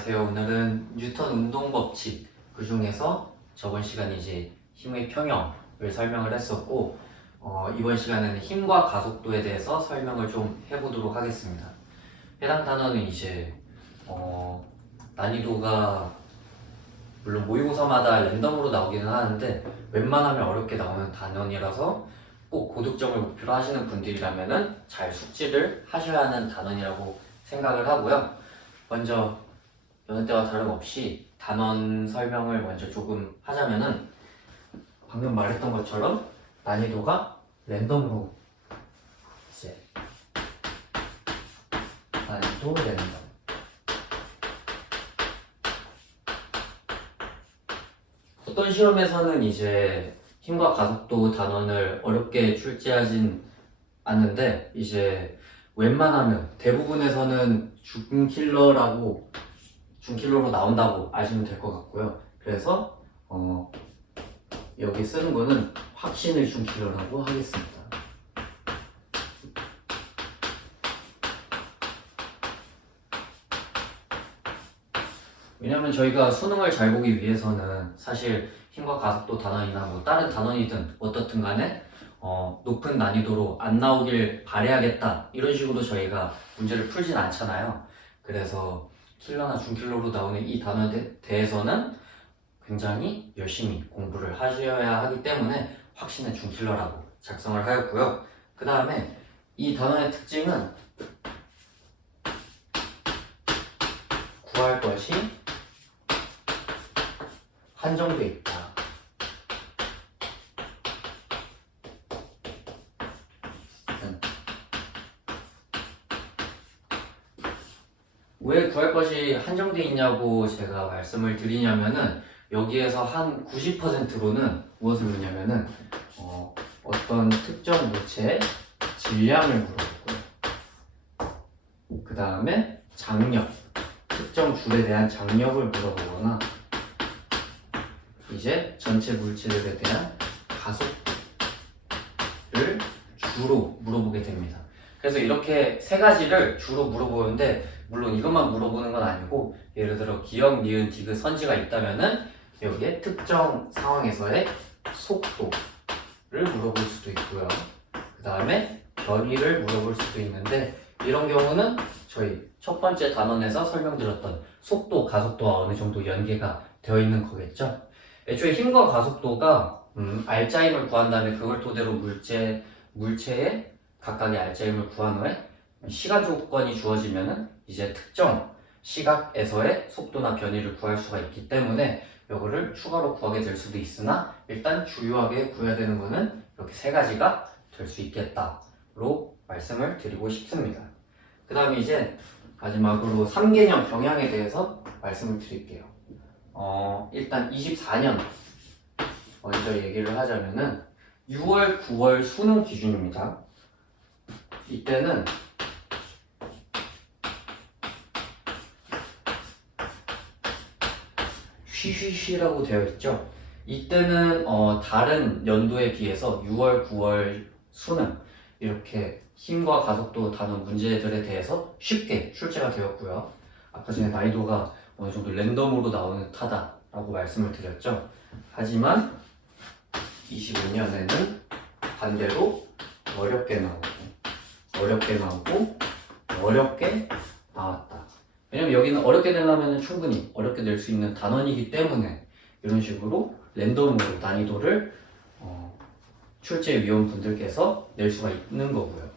안녕하세요. 오늘은 뉴턴 운동 법칙 그 중에서 저번 시간에 이제 힘의 평형을 설명을 했었고 이번 시간에는 힘과 가속도에 대해서 설명을 좀 해보도록 하겠습니다. 해당 단어는 이제 난이도가 물론 모의고사마다 랜덤으로 나오기는 하는데 웬만하면 어렵게 나오는 단원이라서 꼭 고득점을 목표로 하시는 분들이라면은 잘 숙지를 하셔야 하는 단원이라고 생각을 하고요. 먼저 여느 때와 다름없이 단원 설명을 먼저 조금 하자면은 방금 말했던 것처럼 난이도가 랜덤으로 이제 난이도 랜덤 어떤 시험에서는 이제 힘과 가속도 단원을 어렵게 출제하진 않는데 이제 웬만하면 대부분에서는 준킬러로 나온다고 아시면 될 것 같고요. 그래서 여기 쓰는 거는 확신을 준킬러라고 하겠습니다. 왜냐면 저희가 수능을 잘 보기 위해서는 사실 힘과 가속도 단원이나 뭐 다른 단원이든 어떻든 간에 높은 난이도로 안 나오길 바라야겠다 이런 식으로 저희가 문제를 풀진 않잖아요. 그래서 킬러나 준킬러로 나오는 이 단원에 대해서는 굉장히 열심히 공부를 하셔야 하기 때문에 확신의 준킬러라고 작성을 하였고요. 그 다음에 이 단원의 특징은 구할 것이 한정돼 있다. 왜 구할 것이 한정돼 있냐고 제가 말씀을 드리냐면은 여기에서 한 90%로는 무엇을 묻냐면은 어떤 특정 물체의 질량을 물어보고요. 그 다음에 장력, 특정 줄에 대한 장력을 물어보거나 이제 전체 물체들에 대한 가속도를 주로 물어보게 됩니다. 그래서 이렇게 세 가지를 주로 물어보는데 물론 이것만 물어보는 건 아니고 예를 들어 기역, 니은, 디귿, 선지가 있다면은 여기에 특정 상황에서의 속도를 물어볼 수도 있고요. 그 다음에 변위를 물어볼 수도 있는데 이런 경우는 저희 첫 번째 단원에서 설명드렸던 속도, 가속도와 어느 정도 연계가 되어 있는 거겠죠. 애초에 힘과 가속도가 알짜임을 구한 다음에 그걸 토대로 물체의 각각의 알짜임을 구한 후에 시간 조건이 주어지면은 이제 특정 시각에서의 속도나 변이를 구할 수가 있기 때문에 이거를 추가로 구하게 될 수도 있으나 일단 주요하게 구해야 되는 거는 이렇게 세 가지가 될 수 있겠다로 말씀을 드리고 싶습니다. 그 다음에 이제 마지막으로 3개념 경향에 대해서 말씀을 드릴게요. 일단 24년 먼저 얘기를 하자면은 6월, 9월 수능 기준입니다. 이때는 쉬쉬쉬라고 되어 있죠. 이때는 다른 연도에 비해서 6월, 9월 수능 이렇게 힘과 가속도 단원 문제들에 대해서 쉽게 출제가 되었고요. 아까 전에 난이도가 어느 정도 랜덤으로 나오는 듯하다라고 말씀을 드렸죠. 하지만 25년에는 반대로 어렵게 나왔다. 왜냐면 여기는 어렵게 내려면 충분히 어렵게 낼 수 있는 단원이기 때문에 이런 식으로 랜덤으로 난이도를 출제위원분들께서 낼 수가 있는 거고요.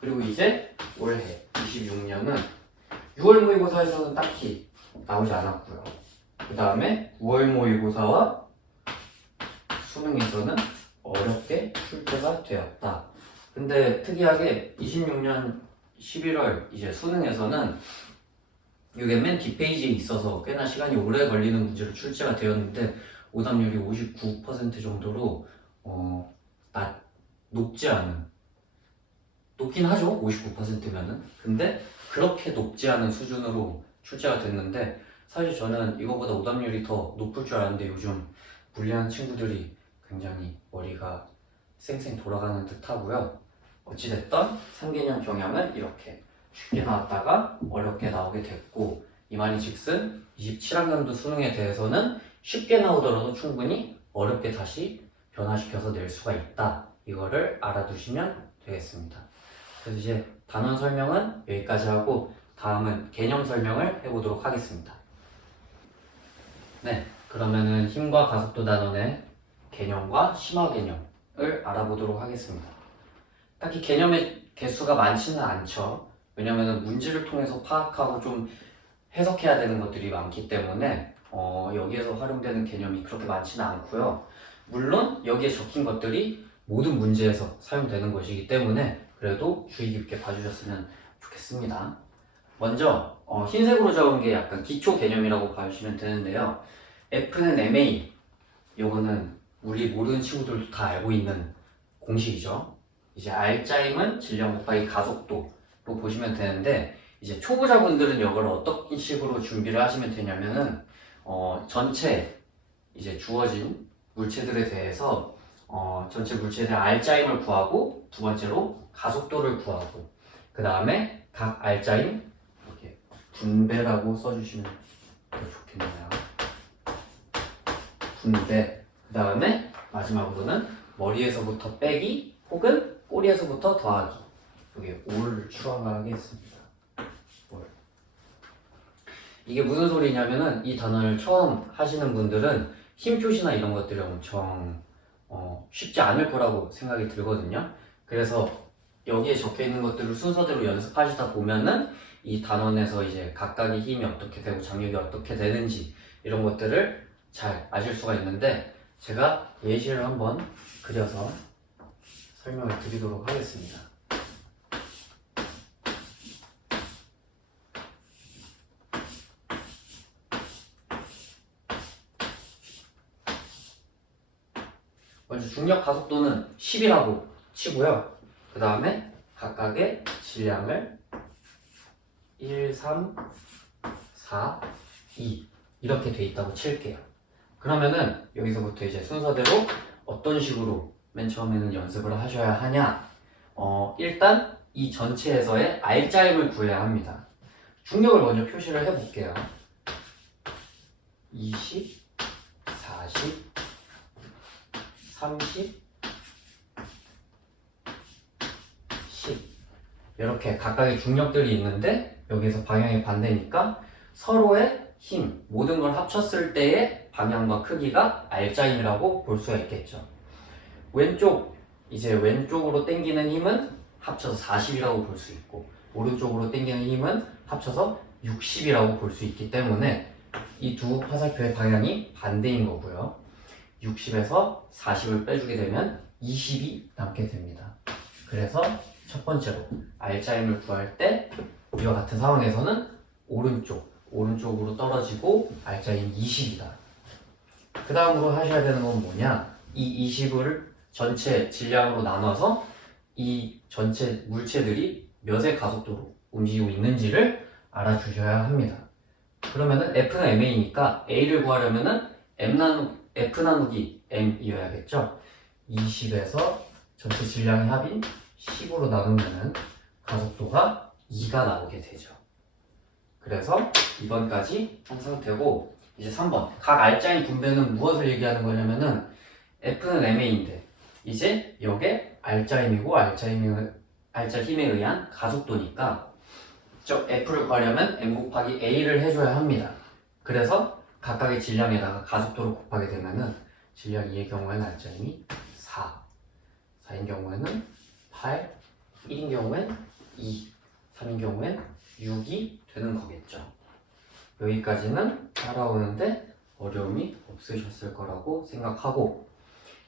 그리고 이제 올해 26년은 6월 모의고사에서는 딱히 나오지 않았고요. 그 다음에 9월 모의고사와 수능에서는 어렵게 출제가 되었다. 근데 특이하게 26년 11월 이제 수능에서는 이게 맨 뒷페이지에 있어서 꽤나 시간이 오래 걸리는 문제로 출제가 되었는데 오답률이 59% 정도로 높지 않은, 높긴 하죠 59%면은. 근데 그렇게 높지 않은 수준으로 출제가 됐는데 사실 저는 이거보다 오답률이 더 높을 줄 알았는데 요즘 물리하는 친구들이 굉장히 머리가 쌩쌩 돌아가는 듯 하고요. 어찌됐든 3개년 경향은 이렇게 쉽게 나왔다가 어렵게 나오게 됐고 이 말이 즉슨 27학년도 수능에 대해서는 쉽게 나오더라도 충분히 어렵게 다시 변화시켜서 낼 수가 있다. 이거를 알아두시면 되겠습니다. 그래서 이제 단원 설명은 여기까지 하고 다음은 개념 설명을 해보도록 하겠습니다. 네, 그러면은 힘과 가속도 단원의 개념과 심화 개념을 알아보도록 하겠습니다. 딱히 개념의 개수가 많지는 않죠. 왜냐면은 문제를 통해서 파악하고 좀 해석해야 되는 것들이 많기 때문에 여기에서 활용되는 개념이 그렇게 많지는 않고요. 물론 여기에 적힌 것들이 모든 문제에서 사용되는 것이기 때문에 그래도 주의 깊게 봐주셨으면 좋겠습니다. 먼저 흰색으로 적은 게 약간 기초 개념이라고 봐주시면 되는데요. F는 MA, 요거는 우리 모르는 친구들도 다 알고 있는 공식이죠. 이제 R자임은 질량 곱하기 가속도로 보시면 되는데, 이제 초보자분들은 이걸 어떤 식으로 준비를 하시면 되냐면은 전체 이제 주어진 물체들에 대해서 전체 물체들 R자임을 구하고, 두 번째로 가속도를 구하고, 그 다음에 각 R자임 이렇게 분배라고 써주시면 더 좋겠네요. 분배. 그 다음에 마지막으로는 머리에서부터 빼기 혹은 꼬리에서부터 더하기. 여기 올을 추가하겠습니다. 올. 이게 무슨 소리냐면은 이 단어를 처음 하시는 분들은 힘 표시나 이런 것들이 엄청 쉽지 않을 거라고 생각이 들거든요. 그래서 여기에 적혀 있는 것들을 순서대로 연습하시다 보면은 이 단원에서 이제 각각의 힘이 어떻게 되고 장력이 어떻게 되는지 이런 것들을 잘 아실 수가 있는데, 제가 예시를 한번 그려서 설명을 드리도록 하겠습니다. 먼저 중력 가속도는 10이라고 치고요. 그 다음에 각각의 질량을 1, 3, 4, 2 이렇게 돼 있다고 칠게요. 그러면은 여기서부터 이제 순서대로 어떤 식으로 맨 처음에는 연습을 하셔야 하냐? 일단 이 전체에서의 R자임을 구해야 합니다. 중력을 먼저 표시를 해볼게요. 20, 40, 30, 10 이렇게 각각의 중력들이 있는데, 여기서 방향이 반대니까 서로의 힘, 모든 걸 합쳤을 때의 방향과 크기가 R자임이라고 볼 수가 있겠죠. 왼쪽으로 당기는 힘은 합쳐서 40이라고 볼 수 있고, 오른쪽으로 당기는 힘은 합쳐서 60이라고 볼 수 있기 때문에 이 두 화살표의 방향이 반대인 거고요. 60에서 40을 빼주게 되면 20이 남게 됩니다. 그래서 첫 번째로 R자임을 구할 때 이와 같은 상황에서는 오른쪽으로 떨어지고 R자임 20이다. 그 다음으로 하셔야 되는 건 뭐냐? 이 20을 전체 질량으로 나눠서 이 전체 물체들이 몇의 가속도로 움직이고 있는지를 알아주셔야 합니다. 그러면은 F는 MA니까 A를 구하려면은 F 나누기 M이어야겠죠? 20에서 전체 질량의 합인 10으로 나누면은 가속도가 2가 나오게 되죠. 그래서 2번까지 한 상태고, 이제 3번 각 R자임 분배는 무엇을 얘기하는 거냐면은 F는 MA인데 이제 이게 R자임이고 R자힘에 의한 가속도니까 즉 F를 구하려면 M 곱하기 A를 해줘야 합니다. 그래서 각각의 질량에다가 가속도를 곱하게 되면은 질량 2의 경우에는 R자임이 4인 경우에는 8, 1인 경우엔 2, 3인 경우엔 6이 되는 거겠죠. 여기까지는 따라오는데 어려움이 없으셨을 거라고 생각하고,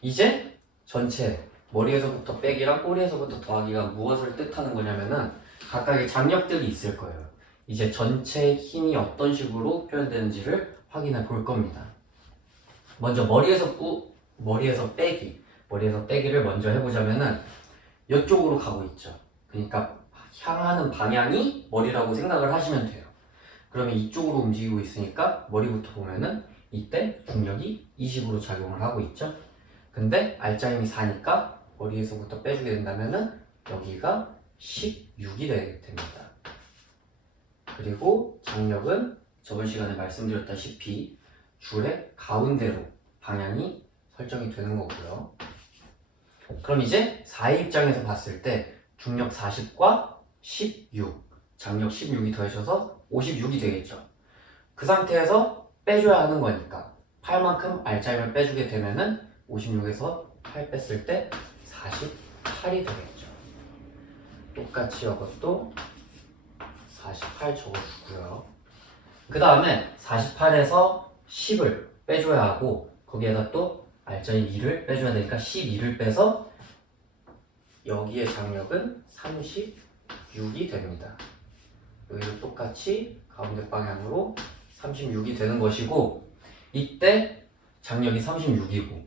이제 전체 머리에서부터 빼기랑 꼬리에서부터 더하기가 무엇을 뜻하는 거냐면은 각각의 장력들이 있을 거예요. 이제 전체 힘이 어떤 식으로 표현되는지를 확인해 볼 겁니다. 먼저 머리에서 빼기를 먼저 해보자면은 이쪽으로 가고 있죠. 그러니까 향하는 방향이 머리라고 생각을 하시면 돼요. 그러면 이쪽으로 움직이고 있으니까 머리부터 보면은 이때 중력이 20으로 작용을 하고 있죠. 근데 R자임이 4니까 머리에서부터 빼주게 된다면은 여기가 16이 되게 됩니다. 그리고 장력은 저번 시간에 말씀드렸다시피 줄의 가운데로 방향이 설정이 되는 거고요. 그럼 이제 4의 입장에서 봤을 때 중력 40과 16, 장력 16이 더해져서 56이 되겠죠. 그 상태에서 빼줘야 하는 거니까 8만큼 R자임을 빼주게 되면은 56에서 8 뺐을 때 48이 되겠죠. 똑같이 이것도 48 적어주고요. 그 다음에 48에서 10을 빼줘야 하고 거기에다 또 R자임 2를 빼줘야 되니까 12를 빼서 여기에 장력은 36이 됩니다. 여기도 똑같이 가운데 방향으로 36이 되는 것이고 이때 장력이 36이고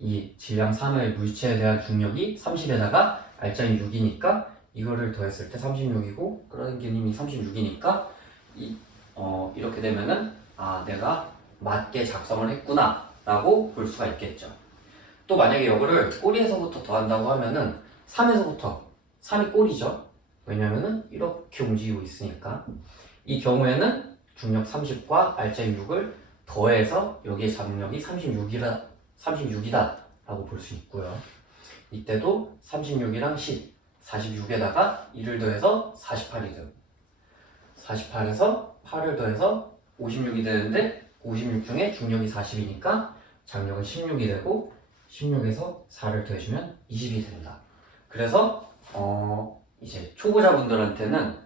이 질량 3의 물체에 대한 중력이 30에다가 R자임 6이니까 이거를 더했을 때 36이고 끌어당기는 힘이 36이니까 이렇게 되면은 내가 맞게 작성을 했구나 라고 볼 수가 있겠죠. 또 만약에 이거를 꼬리에서부터 더한다고 하면은 3에서부터 3이 꼬리죠. 왜냐면은 이렇게 움직이고 있으니까 이 경우에는 중력 30과 R자임 6을 더해서 여기에 장력이 36이다 라고 볼 수 있고요. 이때도 36이랑 10, 46에다가 2를 더해서 48이 되고 48에서 8을 더해서 56이 되는데 56 중에 중력이 40이니까 장력은 16이 되고 16에서 4를 더해주면 20이 된다. 그래서 이제 초보자분들한테는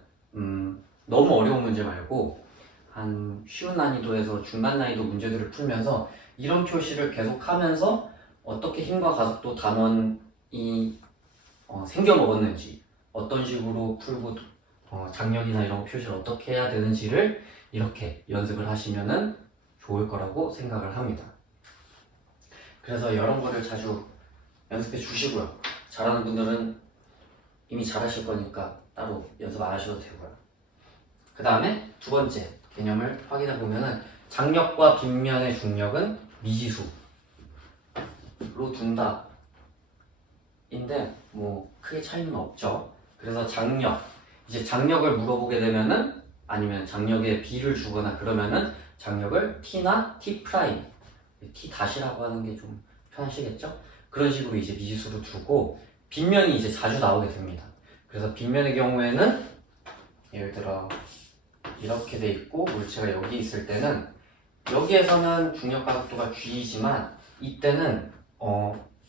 너무 어려운 문제 말고 한 쉬운 난이도에서 중간 난이도 문제들을 풀면서 이런 표시를 계속하면서 어떻게 힘과 가속도 단원이 생겨 먹었는지 어떤 식으로 풀고 장력이나 이런 표시를 어떻게 해야 되는지를 이렇게 연습을 하시면은 좋을 거라고 생각을 합니다. 그래서 이런 거를 자주 연습해 주시고요. 잘하는 분들은 이미 잘하실 거니까 따로 연습 안 하셔도 되고요. 그 다음에 두 번째 개념을 확인해 보면은 장력과 빗면의 중력은 미지수로 둔다 인데 뭐 크게 차이는 없죠. 그래서 이제 장력을 물어보게 되면은 아니면 장력에 B를 주거나 그러면은 장력을 T나 T 프라임, T 다시라고 하는 게 좀 편하시겠죠? 그런 식으로 이제 미지수로 두고 빗면이 이제 자주 나오게 됩니다. 그래서 빗면의 경우에는 예를 들어 이렇게 돼 있고 물체가 여기 있을 때는 여기에서는 중력 가속도가 G이지만 이때는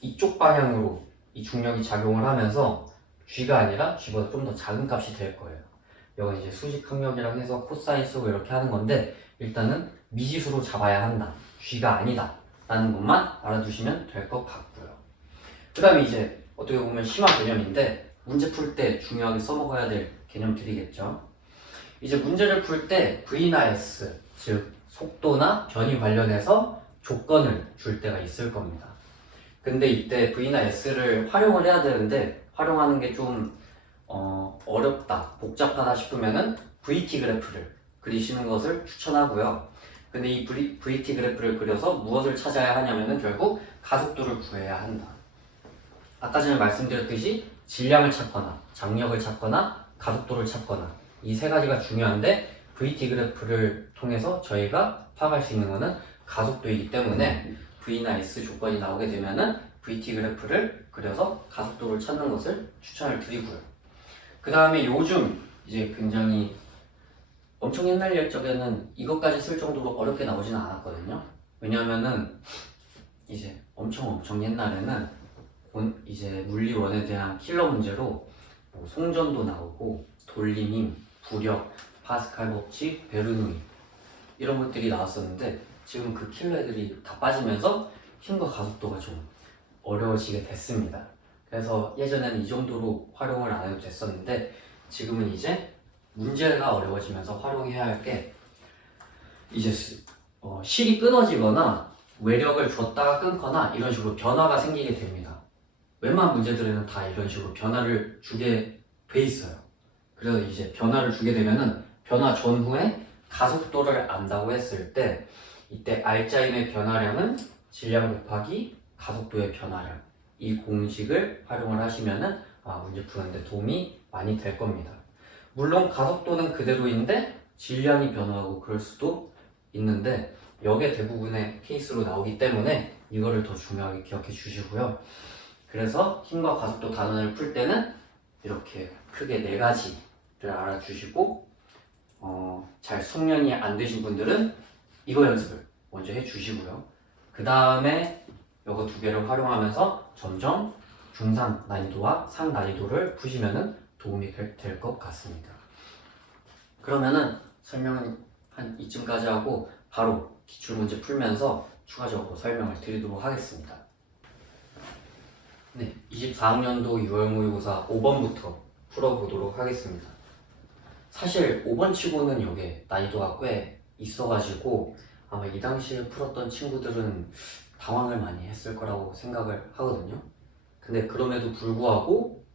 이쪽 방향으로 이 중력이 작용을 하면서 G가 아니라 G보다 좀 더 작은 값이 될 거예요. 이건 이제 수직 항력이랑 해서 코사인 쓰고 이렇게 하는 건데 일단은 미지수로 잡아야 한다. G가 아니다. 라는 것만 알아두시면 될 것 같고요. 그 다음에 이제 어떻게 보면 심화 개념인데 문제 풀 때 중요하게 써먹어야 될 개념들이겠죠. 이제 문제를 풀 때 V나 S, 즉 속도나 변이 관련해서 조건을 줄 때가 있을 겁니다. 근데 이때 V나 S를 활용을 해야 되는데 활용하는 게 좀 어렵다, 복잡하다 싶으면은 VT 그래프를 그리시는 것을 추천하고요. 근데 이 VT 그래프를 그려서 무엇을 찾아야 하냐면은 결국 가속도를 구해야 한다. 아까 전에 말씀드렸듯이 질량을 찾거나 장력을 찾거나 가속도를 찾거나 이 세 가지가 중요한데 VT 그래프를 통해서 저희가 파악할 수 있는 것은 가속도이기 때문에 V나 S 조건이 나오게 되면은 VT 그래프를 그려서 가속도를 찾는 것을 추천을 드리고요. 그 다음에 요즘 이제 굉장히 엄청 옛날 옛적에는 이것까지 쓸 정도로 어렵게 나오지는 않았거든요. 왜냐하면은 이제 엄청 옛날에는 이제 물리원에 대한 킬러 문제로 뭐 송전도 나오고 돌림힘, 부력, 파스칼 법칙, 베르누이 이런 것들이 나왔었는데 지금 그 킬러 애들이 다 빠지면서 힘과 가속도가 좀 어려워지게 됐습니다. 그래서 예전에는 이 정도로 활용을 안 해도 됐었는데 지금은 이제 문제가 어려워지면서 활용해야 할 게 이제 실이 끊어지거나 외력을 줬다가 끊거나 이런 식으로 변화가 생기게 됩니다. 웬만한 문제들에는 다 이런 식으로 변화를 주게 돼 있어요. 그래서 이제 변화를 주게 되면은 변화 전후에 가속도를 안다고 했을 때 이때 R자임의 변화량은 질량 곱하기 가속도의 변화량 이 공식을 활용을 하시면은 문제 푸는데 도움이 많이 될 겁니다. 물론 가속도는 그대로인데 질량이 변화하고 그럴 수도 있는데 이게 대부분의 케이스로 나오기 때문에 이거를 더 중요하게 기억해 주시고요. 그래서 힘과 가속도 단원을 풀 때는 이렇게 크게 4가지를 알아주시고 잘 숙련이 안 되신 분들은 이거 연습을 먼저 해주시고요. 그 다음에 이거 2개를 활용하면서 점점 중상 난이도와 상 난이도를 푸시면 도움이 될 것 같습니다. 그러면은 설명은 한 이쯤까지 하고 바로 기출문제 풀면서 추가적으로 설명을 드리도록 하겠습니다. 네, 24학년도 6월 모의고사 5번부터 풀어보도록 하겠습니다. 사실 5번 치고는 이게 난이도가 꽤 있어가지고 아마 이 당시에 풀었던 친구들은 당황을 많이 했을 거라고 생각을 하거든요. 근데 그럼에도 불구하고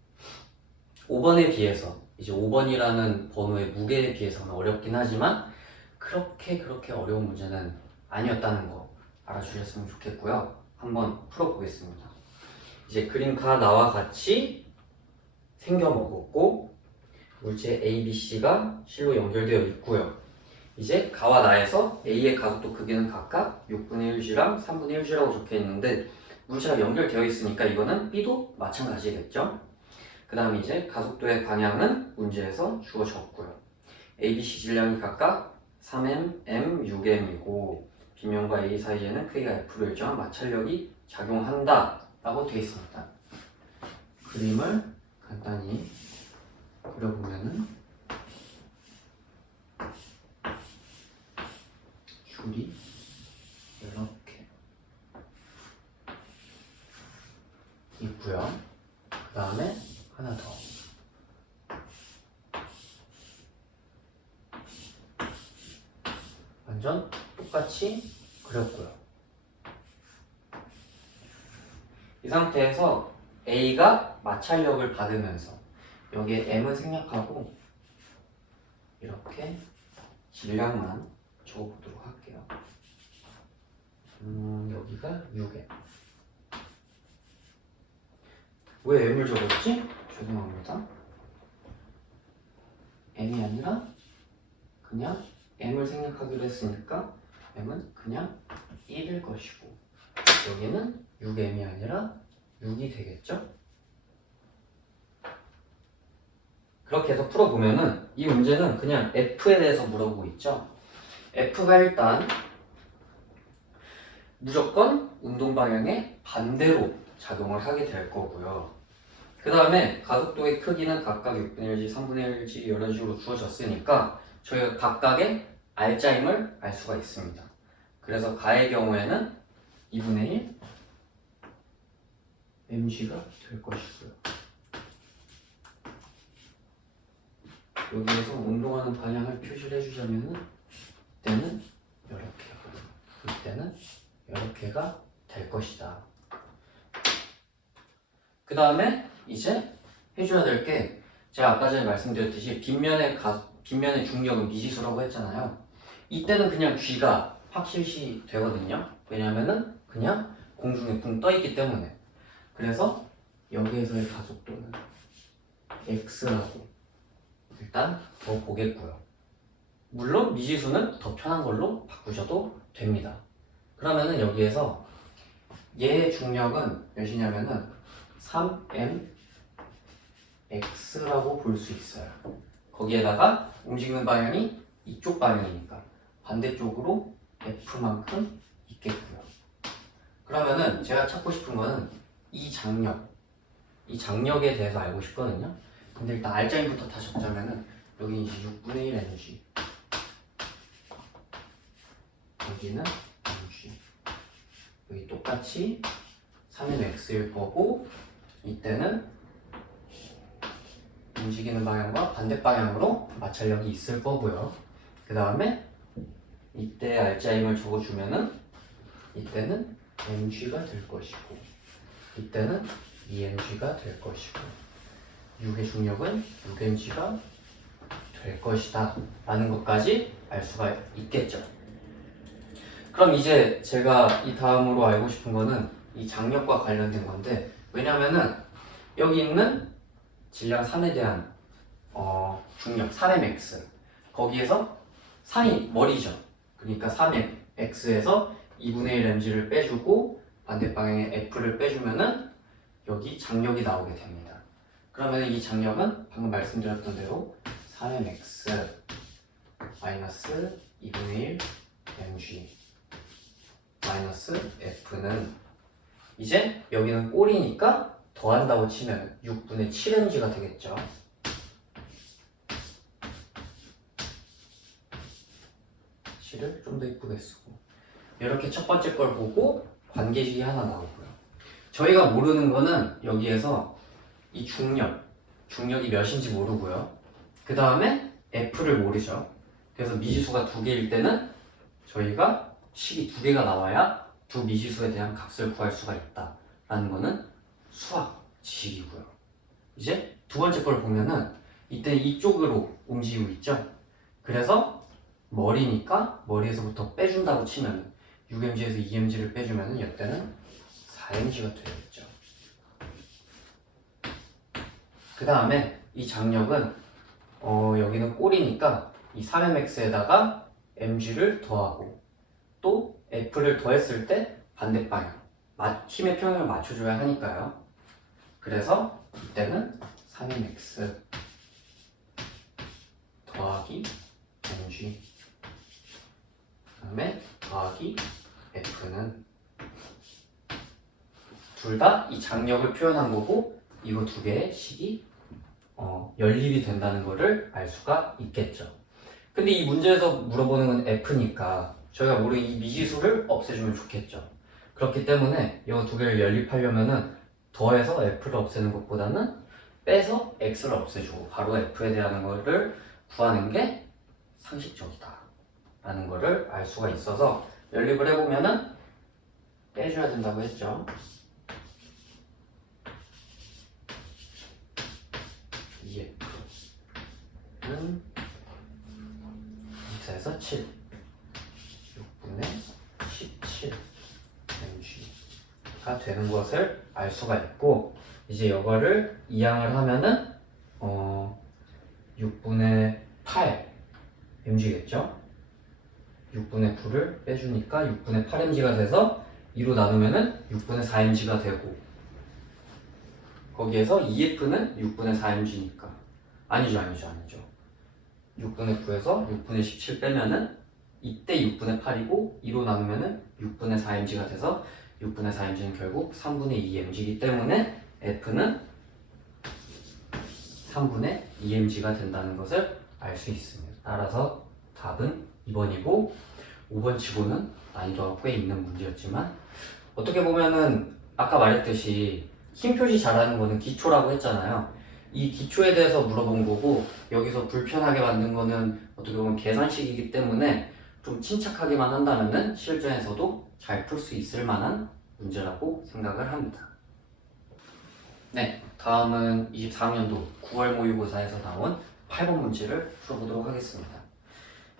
5번에 비해서 이제 5번이라는 번호의 무게에 비해서는 어렵긴 하지만 그렇게 어려운 문제는 아니었다는 거 알아주셨으면 좋겠고요. 한번 풀어보겠습니다. 이제 그림과 나와 같이 생겨 먹었고 물체 A, B, C가 실로 연결되어 있고요. 이제 가와 나에서 A의 가속도 크기는 각각 6분의 1g랑 3분의 1g라고 적혀 있는데 물체가 연결되어 있으니까 이거는 B도 마찬가지겠죠. 그 다음에 이제 가속도의 방향은 문제에서 주어졌고요. A, B, C 질량이 각각 3m, m, 6m이고 B면과 A 사이에는 크기가 F로 일정한 마찰력이 작용한다 라고 되어 있습니다. 그림을 간단히 그려보면은 줄이 이렇게 있고요. 그 다음에 하나 더. 완전 똑같이 그렸고요. 이 상태에서 A가 마찰력을 받으면서 여기에 M은 생략하고 이렇게 질량만 적어보도록 할게요. 여기가 6M. 왜 M을 적었지? 죄송합니다. M이 아니라 그냥 M을 생략하기로 했으니까 M은 그냥 1일 것이고 여기는 6M이 아니라 6이 되겠죠? 그렇게 해서 풀어보면은 이 문제는 그냥 F에 대해서 물어보고 있죠. F가 일단 무조건 운동 방향의 반대로 작용을 하게 될 거고요. 그 다음에 가속도의 크기는 각각 6분의 1지, 3분의 1지 이런 식으로 주어졌으니까 저희가 각각의 R자임을 알 수가 있습니다. 그래서 가의 경우에는 2분의 1 mg가 될 것이고요. 여기에서 운동하는 방향을 표시를 해주자면은 이때는 이렇게, 이때는 이렇게가 될 것이다. 그 다음에 이제 해줘야 될 게 제가 아까 전에 말씀드렸듯이 빗면의 중력은 미지수라고 했잖아요. 이때는 그냥 G가 확실시 되거든요. 왜냐면은 그냥 공중에 붕 떠 있기 때문에. 그래서 여기에서의 가속도는 X라고 일단 더 보겠고요. 물론 미지수는 더 편한 걸로 바꾸셔도 됩니다. 그러면은 여기에서 얘의 중력은 몇이냐면은 3mx라고 볼 수 있어요. 거기에다가 움직이는 방향이 이쪽 방향이니까 반대쪽으로 F만큼 있겠고요. 그러면은 제가 찾고 싶은 거는 이 장력에 대해서 알고 싶거든요. 근데 일단 R자임부터 다 적자면은 여기 이제 6분의 1 mg, 여기는 mg, 여기 똑같이 3mx일 거고 이때는 움직이는 방향과 반대 방향으로 마찰력이 있을 거고요. 그 다음에 이때 R자임을 적어주면은 이때는 mg가 될 것이고 이때는 2mg가 될 것이고 6의 중력은 6mg가 될 것이다 라는 것까지 알 수가 있겠죠. 그럼 이제 제가 이 다음으로 알고 싶은 거는 이 장력과 관련된 건데 왜냐면은 여기 있는 질량 3에 대한 중력 3mx 거기에서 3이 머리죠. 그러니까 3x에서 2분의 1 mg를 빼주고 반대 방향에 f를 빼주면은 여기 장력이 나오게 됩니다. 그러면 이 장력은 방금 말씀드렸던 대로 3mx 마이너스 2분의 1 mg 마이너스 f는 이제 여기는 꼴이니까 더한다고 치면 6분의 7mg가 되겠죠. 를 좀 더 이쁘게 쓰고 이렇게 첫 번째 걸 보고 관계식이 하나 나오고요. 저희가 모르는 거는 여기에서 이 중력이 몇인지 모르고요. 그 다음에 F를 모르죠. 그래서 미지수가 2개일 때는 저희가 식이 2개가 나와야 두 미지수에 대한 값을 구할 수가 있다 라는 거는 수학 지식이고요. 이제 두 번째 걸 보면은 이때 이쪽으로 움직이고 있죠. 그래서 머리니까 머리에서부터 빼준다고 치면 6mg에서 2mg를 빼주면 이때는 4mg가 되겠죠. 그 다음에 이 장력은 여기는 꼴이니까 이 3mx에다가 mg를 더하고 또 f를 더했을 때 반대 방향 힘의 평형을 맞춰줘야 하니까요. 그래서 이때는 3mx 더하기 mg 그 다음에 더하기 F는 둘 다 이 장력을 표현한 거고 이거 두 개의 식이 연립이 된다는 거를 알 수가 있겠죠. 근데 이 문제에서 물어보는 건 F니까 저희가 모르는 이 미지수를 없애주면 좋겠죠. 그렇기 때문에 이거 두 개를 연립하려면은 더해서 F를 없애는 것보다는 빼서 X를 없애주고 바로 F에 대한 거를 구하는 게 상식적이다 라는 거를 알 수가 있어서 연립을 해보면은 빼줘야 된다고 했죠. 2F는 2에서 7 6분의 17 mg가 되는 것을 알 수가 있고 이제 이거를 이항을 하면은 6분의 8 mg겠죠? 6분의 9를 빼주니까 6분의 8mg가 돼서 2로 나누면은 6분의 4mg가 되고 거기에서 2F는 6분의 4mg니까 아니죠 6분의 9에서 6분의 17 빼면은 이때 6분의 8이고 2로 나누면은 6분의 4mg가 돼서 6분의 4mg는 결국 3분의 2mg이기 때문에 F는 3분의 2mg가 된다는 것을 알 수 있습니다. 따라서 답은 2번이고 5번 치고는 난이도가 꽤 있는 문제였지만 어떻게 보면은 아까 말했듯이 힘 표시 잘하는 거는 기초라고 했잖아요. 이 기초에 대해서 물어본 거고 여기서 불편하게 만든 거는 어떻게 보면 계산식이기 때문에 좀 침착하게만 한다면은 실전에서도 잘 풀 수 있을 만한 문제라고 생각을 합니다. 네, 다음은 24학년도 9월 모의고사에서 나온 8번 문제를 풀어보도록 하겠습니다.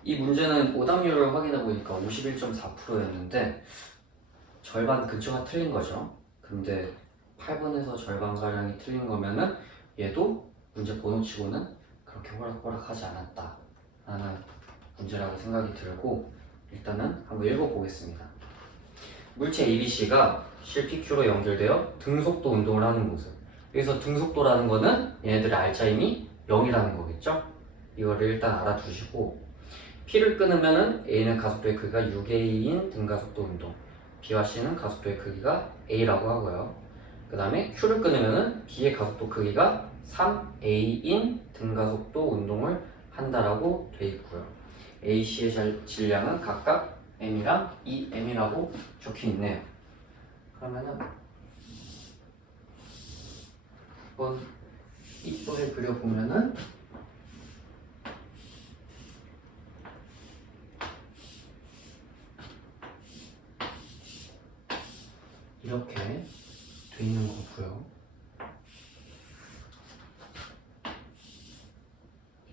이 문제는 오답률을 확인해 보니까 51.4%였는데 절반 근처가 틀린 거죠. 근데 8번에서 절반가량이 틀린 거면은 얘도 문제 번호치고는 그렇게 호락호락하지 않았다 라는 문제라고 생각이 들고 일단은 한번 읽어보겠습니다. 물체 ABC가 실 PQ로 연결되어 등속도 운동을 하는 모습. 여기서 등속도라는 거는 얘네들의 알짜임이 0이라는 거겠죠? 이거를 일단 알아두시고 P를 끊으면은 A는 가속도의 크기가 6A인 등가속도 운동, B와 C는 가속도의 크기가 A라고 하고요. 그 다음에 Q를 끊으면은 B의 가속도 크기가 3A인 등가속도 운동을 한다라고 돼 있고요. A, C의 질량은 각각 M이랑 2M이라고 적혀 있네요. 그러면은 한번 이쪽에 그려보면은 이렇게 돼 있는 거고요.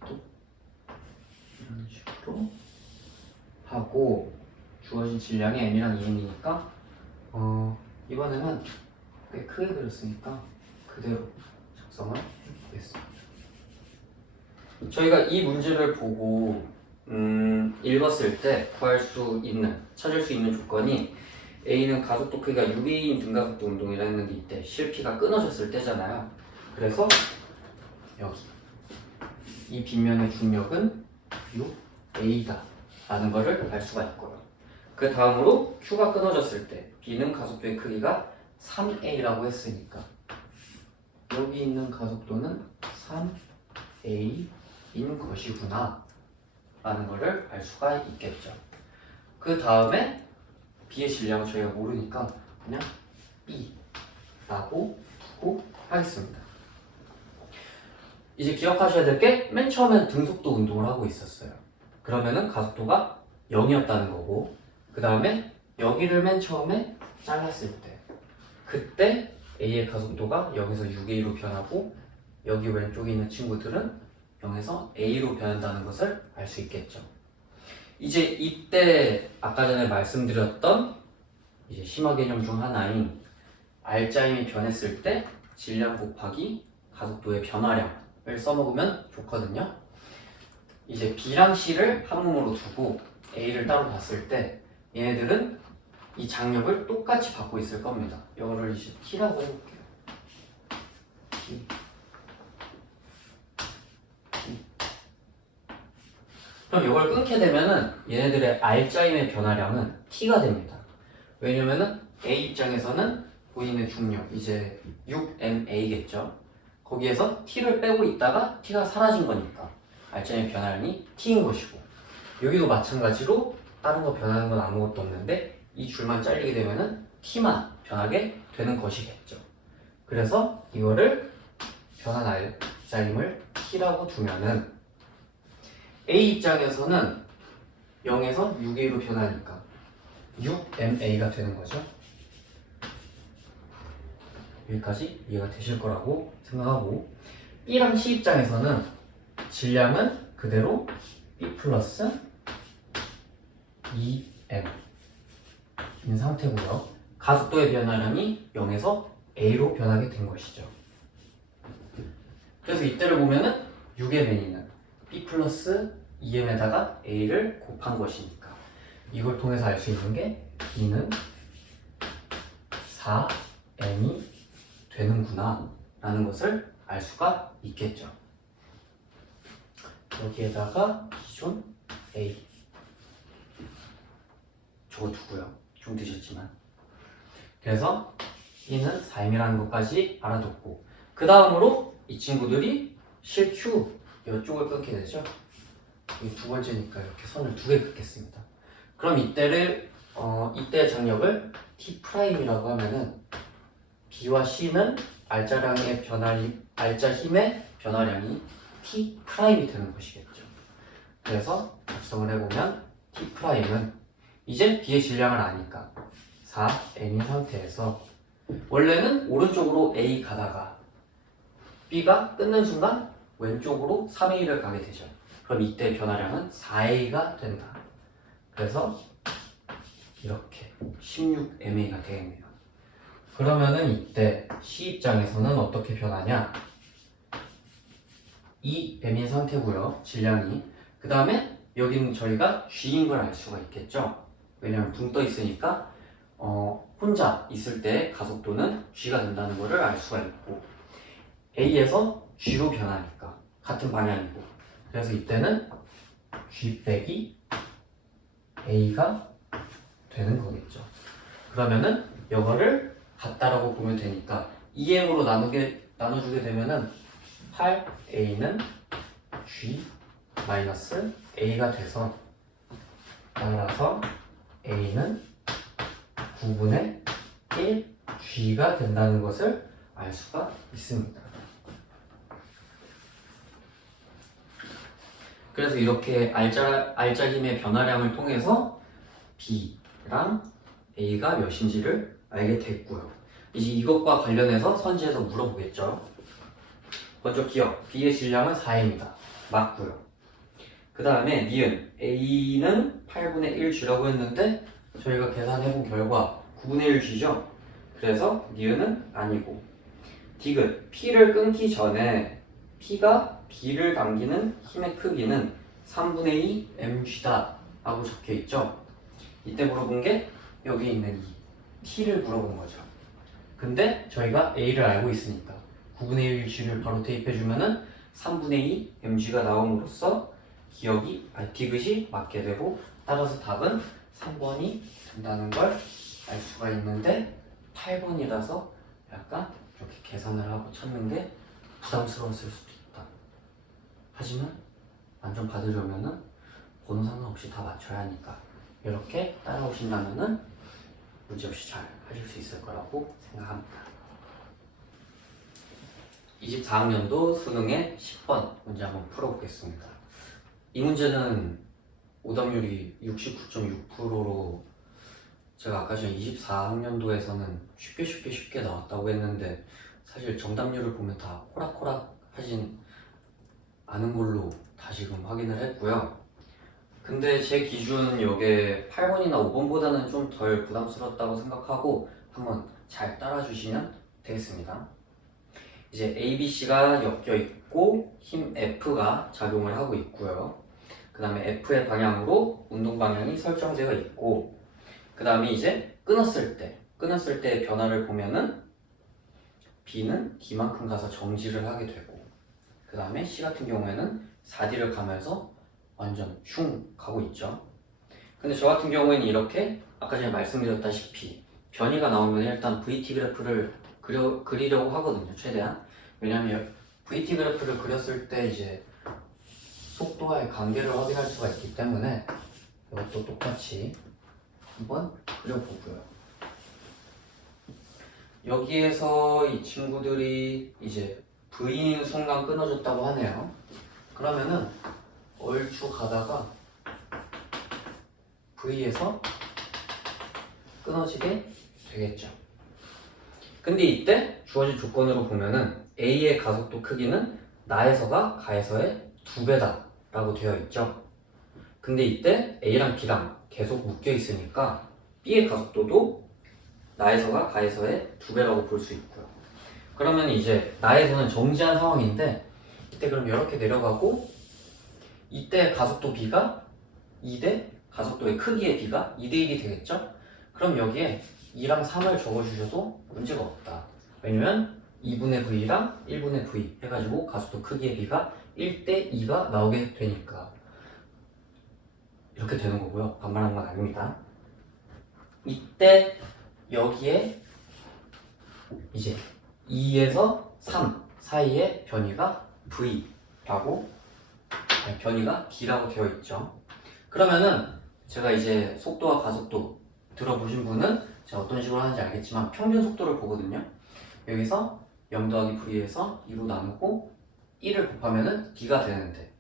또 이런 식으로 하고 주어진 질량이 M이랑 2M이니까 이번에는 꽤 크게 그렸으니까 그대로 작성을 해보겠습니다. 저희가 이 문제를 보고 읽었을 때 찾을 수 있는 조건이 A는 가속도 크기가 6A인 등가속도 운동이라 했는데 이때 실피가 끊어졌을 때잖아요. 그래서 여기 이 빗면의 중력은 6A다 라는 거를 알 수가 있고요. 그 다음으로 Q가 끊어졌을 때 B는 가속도의 크기가 3A라고 했으니까 여기 있는 가속도는 3A인 것이구나 라는 거를 알 수가 있겠죠. 그 다음에 B의 질량은 저희가 모르니까 그냥 B라고 두고 하겠습니다. 이제 기억하셔야 될 게 맨 처음엔 등속도 운동을 하고 있었어요. 그러면은 가속도가 0이었다는 거고, 그 다음에 여기를 맨 처음에 잘랐을 때 그때 A의 가속도가 0에서 6A로 변하고 여기 왼쪽에 있는 친구들은 0에서 A로 변한다는 것을 알 수 있겠죠. 이제 이때 아까 전에 말씀드렸던 이제 심화 개념 중 하나인 R자임이 변했을 때 질량 곱하기 가속도의 변화량을 써먹으면 좋거든요. 이제 B랑 C를 한 몸으로 두고 A를 따로 봤을 때 얘네들은 이 장력을 똑같이 받고 있을 겁니다. 이거를 이제 T라고 해볼게요. T. 그럼 이걸 끊게 되면은 얘네들의 R자임의 변화량은 T가 됩니다. 왜냐면은 A 입장에서는 본인의 중력, 이제 6MA겠죠. 거기에서 T를 빼고 있다가 T가 사라진 거니까 R자임의 변화량이 T인 것이고, 여기도 마찬가지로 다른 거 변하는 건 아무것도 없는데 이 줄만 잘리게 되면은 T만 변하게 되는 것이겠죠. 그래서 이거를 변한 R자임을 T라고 두면은 A 입장에서는 0에서 6A로 변하니까 6MA가 되는 거죠. 여기까지 이해가 되실 거라고 생각하고, B랑 C 입장에서는 질량은 그대로 B 플러스 2M인 상태고요. 가속도의 변화량이 0에서 A로 변하게 된 것이죠. 그래서 이때를 보면은 6MN이는 B 플러스 2M에다가 A를 곱한 것이니까 이걸 통해서 알 수 있는 게 B는 4M이 되는구나 라는 것을 알 수가 있겠죠. 여기에다가 기존 A 적어두고요. 좀 늦었지만. 그래서 B는 4M이라는 것까지 알아뒀고, 그 다음으로 이 친구들이 실 Q 이쪽을 끊게 되죠. 이 두 번째니까 이렇게 선을 두 개 긋겠습니다. 그럼 이때의 장력을 T'이라고 하면은 B와 C는 R자 힘의 변화량이 T'이 되는 것이겠죠. 그래서 작성을 해보면 T'은 이제 B의 질량을 아니까 4M인 상태에서 원래는 오른쪽으로 A 가다가 B가 끊는 순간 왼쪽으로 3A를 가게 되죠. 그럼 이때 변화량은 4A가 된다. 그래서 이렇게 16MA가 되겠네요. 그러면은 이때 C 입장에서는 어떻게 변하냐? 2M인 상태고요. 질량이. 그 다음에 여기는 저희가 G인 걸 알 수가 있겠죠. 왜냐면 붕 떠 있으니까 혼자 있을 때 가속도는 G가 된다는 것을 알 수가 있고, A에서 G로 변하니까 같은 방향이고, 그래서 이때는 G 빼기 A가 되는 거겠죠. 그러면은 이거를 같다라고 보면 되니까 2M으로 나눠주게 되면은 8A는 G 마이너스 A가 돼서 따라서 A는 9분의 1 G가 된다는 것을 알 수가 있습니다. 그래서 이렇게 R자 힘의 변화량을 통해서 B랑 A가 몇인지를 알게 됐고요. 이제 이것과 관련해서 선지에서 물어보겠죠. 먼저 기억, B의 질량은 4M이다. 맞고요. 그 다음에 니은, A는 8분의 1G라고 했는데 저희가 계산해본 결과 9분의 1G죠. 그래서 니은은 아니고, 디귿, P를 끊기 전에 P가 B를 당기는 힘의 크기는 3분의 2 mg다 라고 적혀 있죠. 이때 물어본 게 여기 있는 이 t를 물어본 거죠. 근데 저희가 a를 알고 있으니까 9분의 1 g를 바로 대입해주면은 3분의 2 mg가 나옴으로써 디귿이 맞게 되고, 따라서 답은 3번이 된다는 걸 알 수가 있는데, 8번이라서 약간 이렇게 계산을 하고 찾는 게 부담스러웠을 수도 있다. 하지만 만점 받으려면은 번호 상관없이 다 맞춰야 하니까 이렇게 따라오신다면은 문제없이 잘 하실 수 있을 거라고 생각합니다. 24학년도 수능의 10번 문제 한번 풀어보겠습니다. 이 문제는 오답률이 69.6%로 제가 아까 전에 24학년도에서는 쉽게 나왔다고 했는데, 사실 정답률을 보면 다 호락호락 하진 않은 걸로 다시금 확인을 했고요. 근데 제 기준 여기에 8번이나 5번보다는 좀 덜 부담스럽다고 생각하고 한번 잘 따라주시면 되겠습니다. 이제 ABC가 엮여 있고 힘 F가 작용을 하고 있고요. 그 다음에 F의 방향으로 운동 방향이 설정되어 있고, 그 다음에 이제 끊었을 때의 변화를 보면은 B는 D만큼 가서 정지를 하게 되고, 그 다음에 C 같은 경우에는 4D를 가면서 완전 슝 가고 있죠. 근데 저 같은 경우에는 이렇게 아까 전에 말씀드렸다시피 변이가 나오면 일단 VT 그래프를 그리려고 하거든요, 최대한. 왜냐면 VT 그래프를 그렸을 때 이제 속도와의 관계를 확인할 수가 있기 때문에 이것도 똑같이 한번 그려보고요. 여기에서 이 친구들이 이제 V인 순간 끊어졌다고 하네요. 그러면은 얼추 가다가 V에서 끊어지게 되겠죠. 근데 이때 주어진 조건으로 보면은 A의 가속도 크기는 나에서가 가에서의 2배다 라고 되어 있죠. 근데 이때 A랑 B랑 계속 묶여 있으니까 B의 가속도도 나에서가 가에서의 2배라고 볼 수 있고요. 그러면 이제 나에서는 정지한 상황인데, 이때 그럼 이렇게 내려가고, 이때 가속도 B가 2대 가속도의 크기의 B가 2대 1이 되겠죠? 그럼 여기에 2랑 3을 적어주셔도 문제가 없다. 왜냐면 2분의 V랑 1분의 V 해가지고 가속도 크기의 B가 1대 2가 나오게 되니까 이렇게 되는 거고요. 반말한 건 아닙니다. 이때 여기에 이제 2에서 3 사이의 변이가 V라고, 변이가 D라고 되어 있죠. 그러면은 제가 이제 속도와 가속도 들어보신 분은 제가 어떤 식으로 하는지 알겠지만 평균 속도를 보거든요. 여기서 0 더하기 V에서 2로 나누고 1을 곱하면은 D가 되는데,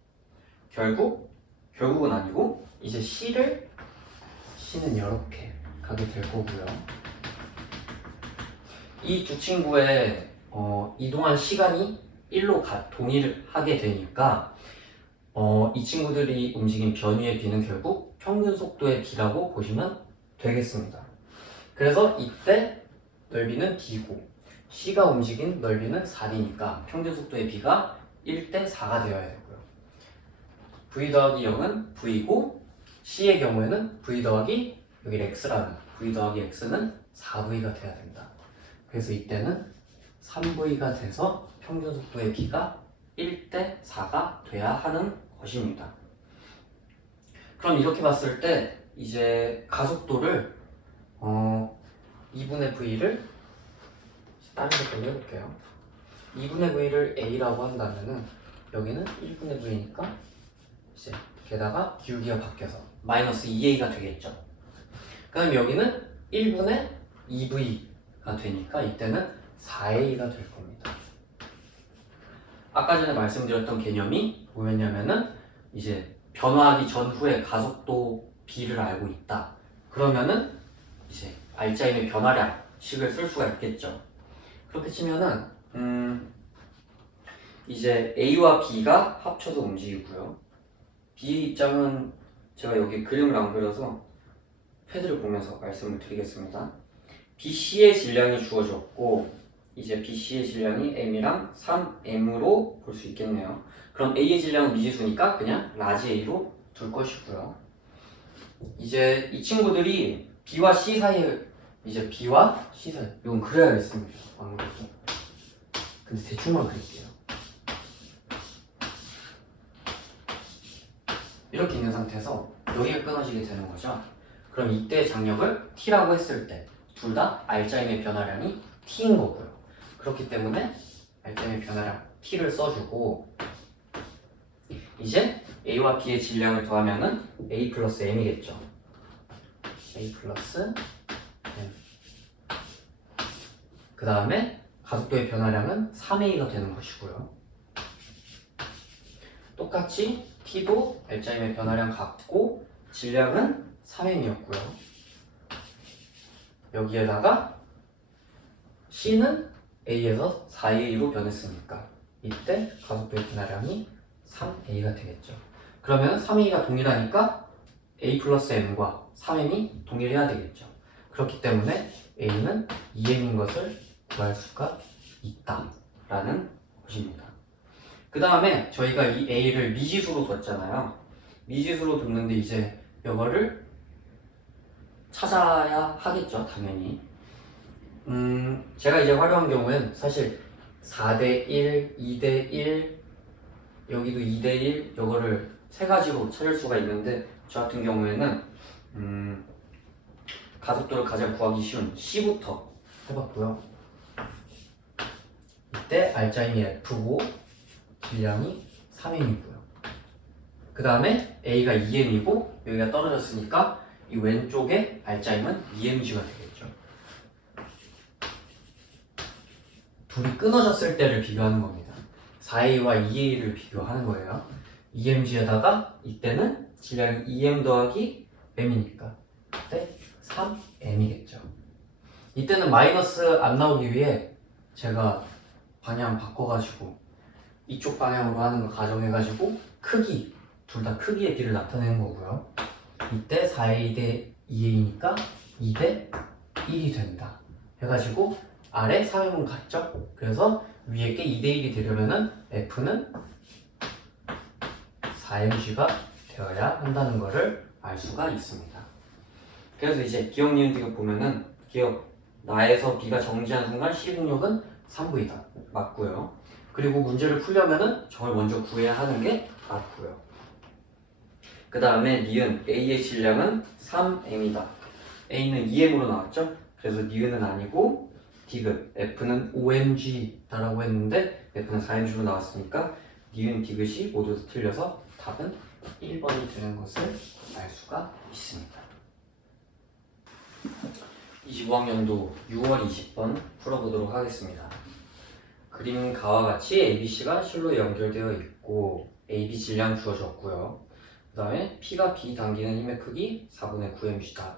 결국은 아니고 이제 C는 이렇게 가게 될 거고요. 이 두 친구의 이동한 시간이 1로 동일하게 되니까 이 친구들이 움직인 변위의 B는 결국 평균 속도의 B라고 보시면 되겠습니다. 그래서 이때 넓이는 D고 C가 움직인 넓이는 4D니까 평균 속도의 B가 1대 4가 되어야 되고요. V 더하기 0은 V고, C의 경우에는 V 더하기 여기 X라는 V 더하기 X는 4V가 돼야 된다. 그래서 이때는 3V가 돼서 평균 속도의 B가 1대 4가 돼야 하는 것입니다. 그럼 이렇게 봤을 때 이제 가속도를 2분의 V를 다른 것들로 해볼게요. 2분의 V를 A라고 한다면은 여기는 1분의 V니까 이제 게다가 기울기가 바뀌어서 마이너스 2A가 되겠죠. 그럼 여기는 1분의 2V가 되니까 이때는 4A가 될 겁니다. 아까 전에 말씀드렸던 개념이 뭐였냐면은 이제 변화하기 전후의 가속도 B를 알고 있다. 그러면은 이제 알짜임의 변화량식을 쓸 수가 있겠죠. 그렇게 치면은 이제 A와 B가 합쳐서 움직이고요. B 입장은 제가 여기 그림을 안 그려서 패드를 보면서 말씀을 드리겠습니다. BC의 질량이 주어졌고 이제 BC의 질량이 m이랑 3m으로 볼 수 있겠네요. 그럼 A의 질량은 미지수니까 그냥 라지 A로 둘 것이고요. 이제 이 친구들이 B와 C 사이에 이제 B와 C 사이 이건 그려야겠습니다. 아무래도. 근데 대충만 그릴게요. 이렇게 있는 상태에서 여기가 끊어지게 되는 거죠. 그럼 이때 장력을 T라고 했을 때 둘 다 R자임의 변화량이 T인 거고요. 그렇기 때문에 R자임의 변화량 T를 써주고 이제 A와 B의 질량을 더하면은 A 플러스 M이겠죠. A 플러스 M. 그 다음에 가속도의 변화량은 3A가 되는 것이고요. 똑같이 T도 R자임의 변화량 같고 질량은 3M이었고요. 여기에다가 C는 A에서 4A로 변했으니까 이때 가속도의 변화량이 3A가 되겠죠. 그러면 3A가 동일하니까 A 플러스 M과 3M이 동일해야 되겠죠. 그렇기 때문에 A는 2M인 것을 구할 수가 있다라는 것입니다. 그 다음에 저희가 이 A를 미지수로 뒀잖아요. 미지수로 뒀는데 이제 이거를 찾아야 하겠죠, 당연히. 제가 이제 활용한 경우엔 사실 4대1, 2대1, 여기도 2대1, 이거를 세 가지로 찾을 수가 있는데 저 같은 경우에는 가속도를 가장 구하기 쉬운 C부터 해봤고요. 이때 R자임이 F고 질량이 3M이고요. 그 다음에 A가 2M이고 여기가 떨어졌으니까 이 왼쪽에 R자임은 2Mg가 되겠죠. 둘이 끊어졌을 때를 비교하는 겁니다. 4A와 2A를 비교하는 거예요. 2mg에다가 이때는 질량이 2m 더하기 m이니까 그때 3m이겠죠. 이때는 마이너스 안 나오기 위해 제가 방향 바꿔가지고 이쪽 방향으로 하는 거 가정해가지고 크기, 둘 다 크기의 비를 나타내는 거고요. 이때 4a 대 2a니까 2 대 1이 된다 해가지고 아래 3m은 같죠? 그래서 위에 게 2 대 1이 되려면은 f는 4mg가 되어야 한다는 것을 알 수가 있습니다. 그래서 이제 기억 니은 디귿 보면은 기억 나에서 B가 정지한 순간 시중력은 3V다. 맞고요. 그리고 문제를 풀려면은 저걸 먼저 구해야 하는 게 맞고요. 그 다음에 니은 A의 질량은 3m이다. A는 2m으로 나왔죠? 그래서 니은은 아니고 디귿 F는 5mg다라고 했는데 F는 4mg로 나왔으니까 니은 디귿이 모두 다 틀려서 답은 1번이 되는 것을 알 수가 있습니다. 25학년도 6월 20번 풀어보도록 하겠습니다. 그림가와 같이 ABC가 실로 연결되어 있고 AB 질량 주어졌고요. 그 다음에 P가 B 당기는 힘의 크기 4분의 9mg다.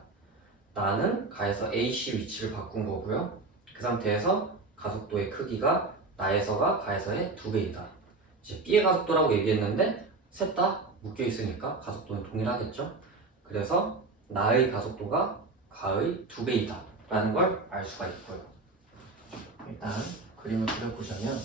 나는 가에서 AC 위치를 바꾼 거고요. 그 상태에서 가속도의 크기가 나에서가 가에서의 2배이다. 이제 B의 가속도라고 얘기했는데 셋 다 묶여 있으니까 가속도는 동일하겠죠. 그래서 나의 가속도가 가의 2배이다 라는 걸 알 수가 있고요. 일단 그림을 그려보자면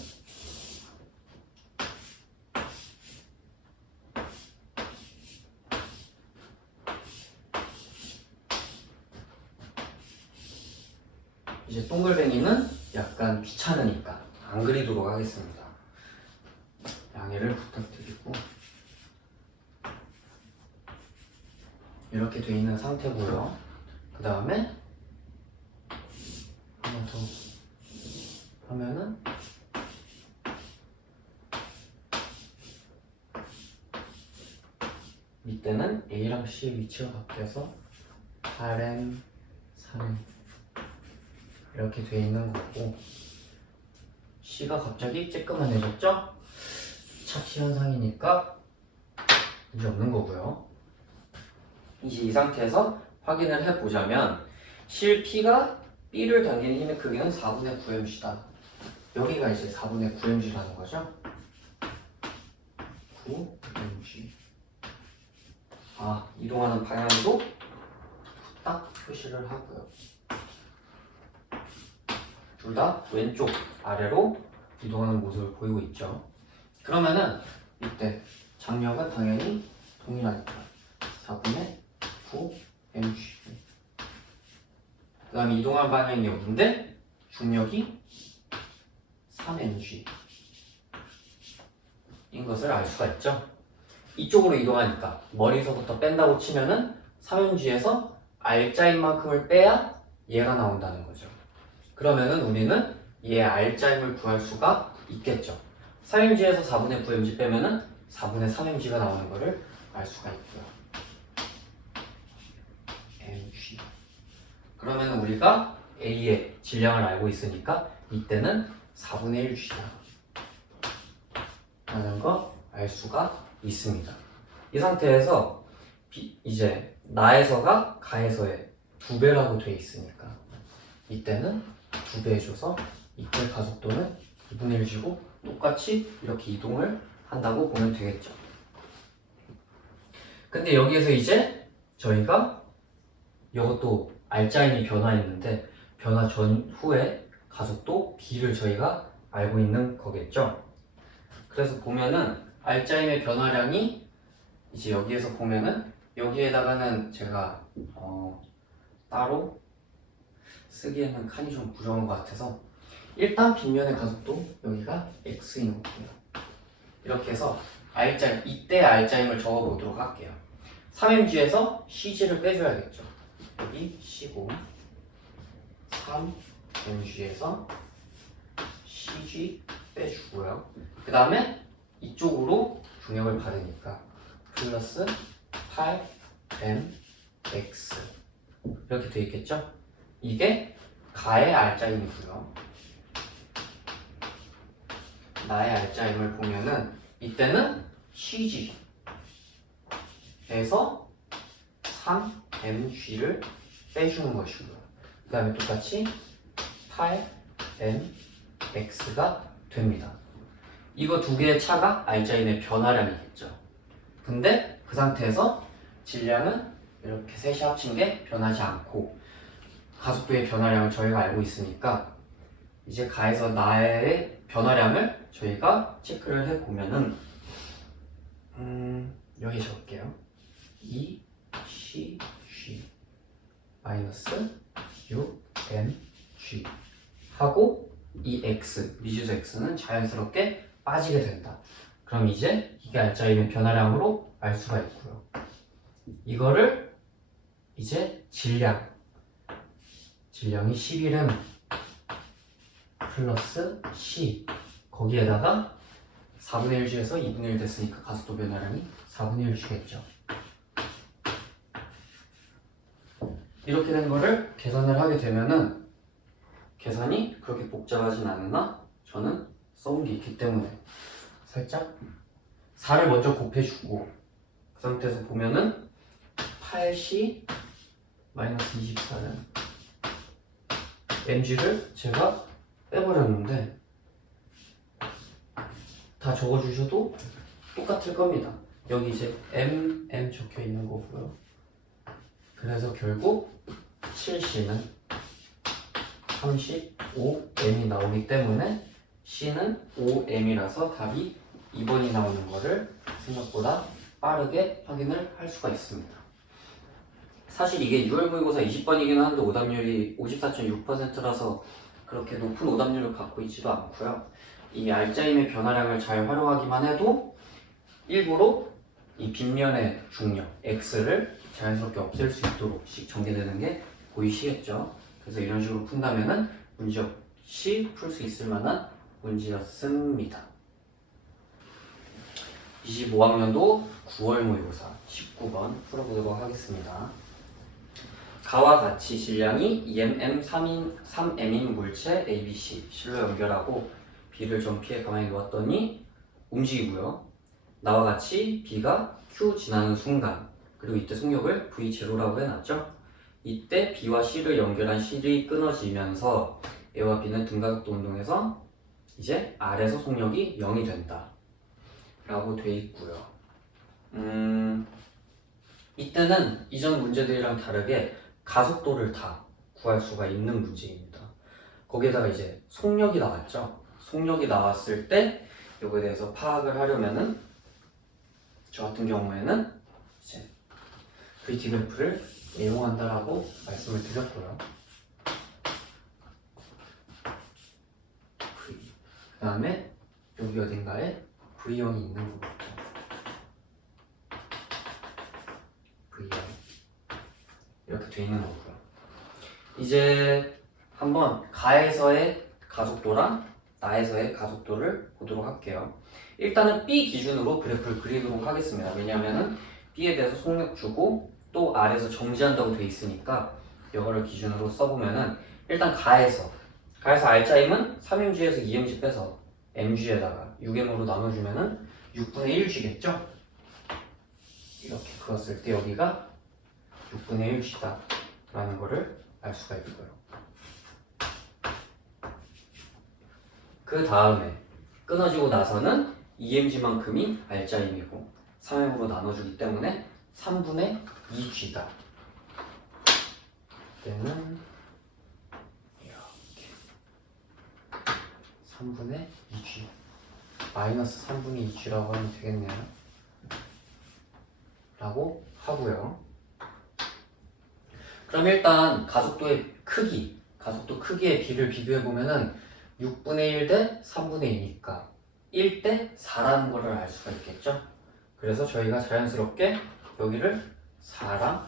이제 동글뱅이는 약간 귀찮으니까 안 그리도록 하겠습니다. 양해를 부탁드리고 이렇게 돼 있는 상태고요. 그 다음에 하나 더 하면은 이때는 A랑 C의 위치가 바뀌어서 8M, 3M 이렇게 돼 있는 거고 C가 갑자기 쬐끄만해졌죠? 착시 현상이니까 문제 없는 거고요. 이제 이 상태에서 확인을 해보자면 실 P가 B를 당기는 힘의 크기는 4분의 9mg다. 여기가 이제 4분의 9mg라는 거죠. 9mg. 이동하는 방향도 딱 표시를 하고요. 둘 다 왼쪽 아래로 이동하는 모습을 보이고 있죠. 그러면은 이때 장력은 당연히 동일하니까 4분의 9 mg. 그 다음에 이동하는 방향이 여기인데 중력이 3mg 인 것을 알 수가 있죠. 이쪽으로 이동하니까 머리서부터 뺀다고 치면은 3mg에서 R자인 만큼을 빼야 얘가 나온다는 거죠. 그러면은 우리는 얘의 R자임을 구할 수가 있겠죠. 3mg에서 4분의 9mg 빼면은 4분의 3mg가 나오는 것을 알 수가 있고요. mg. 그러면 우리가 A의 질량을 알고 있으니까 이때는 4분의 1g다 라는 거 알 수가 있습니다. 이 상태에서 이제 나에서가 가에서의 2배라고 돼 있으니까 이때는 2배 해줘서 이때 가속도는 2분의 1g고 똑같이 이렇게 이동을 한다고 보면 되겠죠. 근데 여기에서 이제 저희가 이것도 R자임이 변화했는데 변화 전후에 가속도 B를 저희가 알고 있는 거겠죠. 그래서 보면은 R자임의 변화량이 이제 여기에서 보면은 여기에다가는 제가 따로 쓰기에는 칸이 좀 부족한 것 같아서 일단 빗면의 가속도 여기가 x인 거고요. 이렇게 해서 R자임, 이때 R자임을 적어보도록 할게요. 3mg에서 cg를 빼줘야겠죠. 여기 c고 3mg에서 cg 빼주고요. 그 다음에 이쪽으로 중력을 받으니까 플러스 8mx 이렇게 돼 있겠죠? 이게 가의 R자임이고요. 나의 R자임을 보면은 이때는 CG에서 3mg를 빼주는 것이고요. 그 다음에 똑같이 8mx가 됩니다. 이거 두 개의 차가 R자임의 변화량이겠죠. 근데 그 상태에서 질량은 이렇게 셋이 합친 게 변하지 않고 가속도의 변화량을 저희가 알고 있으니까 이제 가에서 나의 변화량을 저희가 체크를 해보면은 여기 적을게요. 2cg 마이너스 6mg 하고 이 x, 미지수 x는 자연스럽게 빠지게 된다. 그럼 이제 이게 R자임의 변화량으로 알 수가 있고요. 이거를 이제 질량이 11m 플러스 c 거기에다가 4분의 1g에서 2분의 1 됐으니까 가속도 변화량이 4분의 1g겠죠. 이렇게 된 거를 계산을 하게 되면은 계산이 그렇게 복잡하진 않으나 저는 써온 게 있기 때문에 살짝 4를 먼저 곱해주고 그 상태에서 보면은 8c 마이너스 24는 mg를 제가 빼버렸는데 다 적어주셔도 똑같을 겁니다. 여기 이제 m 적혀 있는 거고요. 그래서 결국 7c는 35m이 나오기 때문에 c는 5m이라서 답이 2번이 나오는 거를 생각보다 빠르게 확인을 할 수가 있습니다. 사실 이게 6월 모의고사 20번이긴 한데 오답률이 54.6%라서 그렇게 높은 오답률을 갖고 있지도 않고요. 이 R자임의 변화량을 잘 활용하기만 해도 일부러 이 빗면의 중력 X를 자연스럽게 없앨 수 있도록씩 전개되는 게 보이시겠죠? 그래서 이런 식으로 푼다면은 문제없이 풀 수 있을 만한 문제였습니다. 25학년도 9월 모의고사 19번 풀어보도록 하겠습니다. 가와 같이 질량이 2mm 3m인 물체 ABC 실로 연결하고 B를 전피에 가만히 놓았더니 움직이고요. 나와 같이 B가 Q 지나는 순간 그리고 이때 속력을 V0라고 해놨죠. 이때 B와 C를 연결한 실이 끊어지면서 A와 B는 등가속도 운동에서 이제 R에서 속력이 0이 된다 라고 돼 있고요. 이때는 이전 문제들이랑 다르게 가속도를 다 구할 수가 있는 문제입니다. 거기에다가 이제 속력이 나왔죠. 속력이 나왔을 때 이거에 대해서 파악을 하려면은 저 같은 경우에는 이제 VT 그래프를 이용한다라고 말씀을 드렸고요. V. 그 다음에 여기 어딘가에 V형이 있는 거겠죠. V형. 이렇게 돼 있는 거고요. 이제 한번 가에서의 가속도랑 나에서의 가속도를 보도록 할게요. 일단은 B 기준으로 그래프를 그리도록 하겠습니다. 왜냐하면 B에 대해서 속력 주고 또 R에서 정지한다고 돼 있으니까 이거를 기준으로 써보면은 일단 가에서 R자임은 3mg에서 2mg 빼서 mg에다가 6m으로 나눠주면은 6분의 1g겠죠? 이렇게 그었을 때 여기가 6분의 1g다 라는 거를 알 수가 있고요. 그 다음에 끊어지고 나서는 2mg만큼이 R자임이고 3m으로 나눠주기 때문에 3분의 2g다. 그때는 이렇게 3분의 2g 마이너스 3분의 2g라고 하면 되겠네요. 라고 하고요. 그럼 일단 가속도의 크기, 가속도 크기의 비를 비교해보면은 6분의 1 대 3분의 2니까 1 대 4라는 거를 알 수가 있겠죠? 그래서 저희가 자연스럽게 여기를 4랑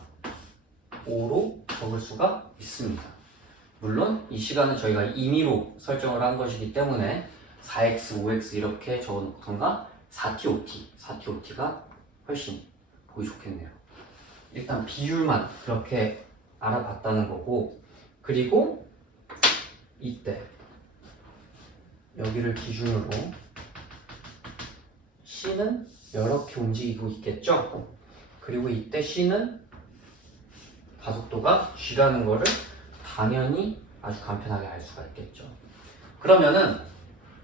5로 적을 수가 있습니다. 물론 이 시간은 저희가 임의로 설정을 한 것이기 때문에 4x, 5x 이렇게 적어놓던가 4t, 4t가 훨씬 보기 좋겠네요. 일단 비율만 그렇게 알아봤다는 거고, 그리고 이때 여기를 기준으로 C는 이렇게 움직이고 있겠죠? 그리고 이때 C는 가속도가 G라는 거를 당연히 아주 간편하게 알 수가 있겠죠. 그러면은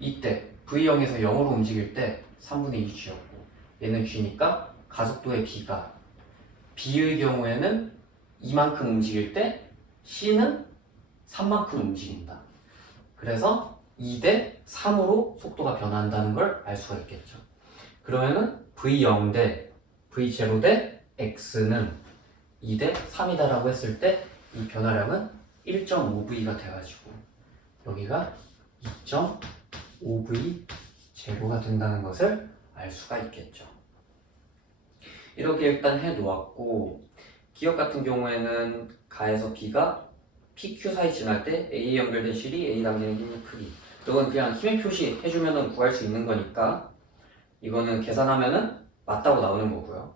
이때 V형에서 0으로 움직일 때 3분의 2G였고 얘는 G니까 가속도의 B가 B의 경우에는 이만큼 움직일 때 C는 3만큼 움직인다. 그래서 2 대 3으로 속도가 변한다는 걸 알 수가 있겠죠. 그러면은 V0 대 V0 대 X는 2 대 3이다라고 했을 때 이 변화량은 1.5V가 돼가지고 여기가 2.5V 제로가 된다는 것을 알 수가 있겠죠. 이렇게 일단 해 놓았고, 기억 같은 경우에는 가에서 B가 PQ 사이 지날 때 A에 연결된 실이 A 단계의 힘의 크기. 이건 그냥 힘의 표시 해주면 구할 수 있는 거니까 이거는 계산하면은 맞다고 나오는 거고요.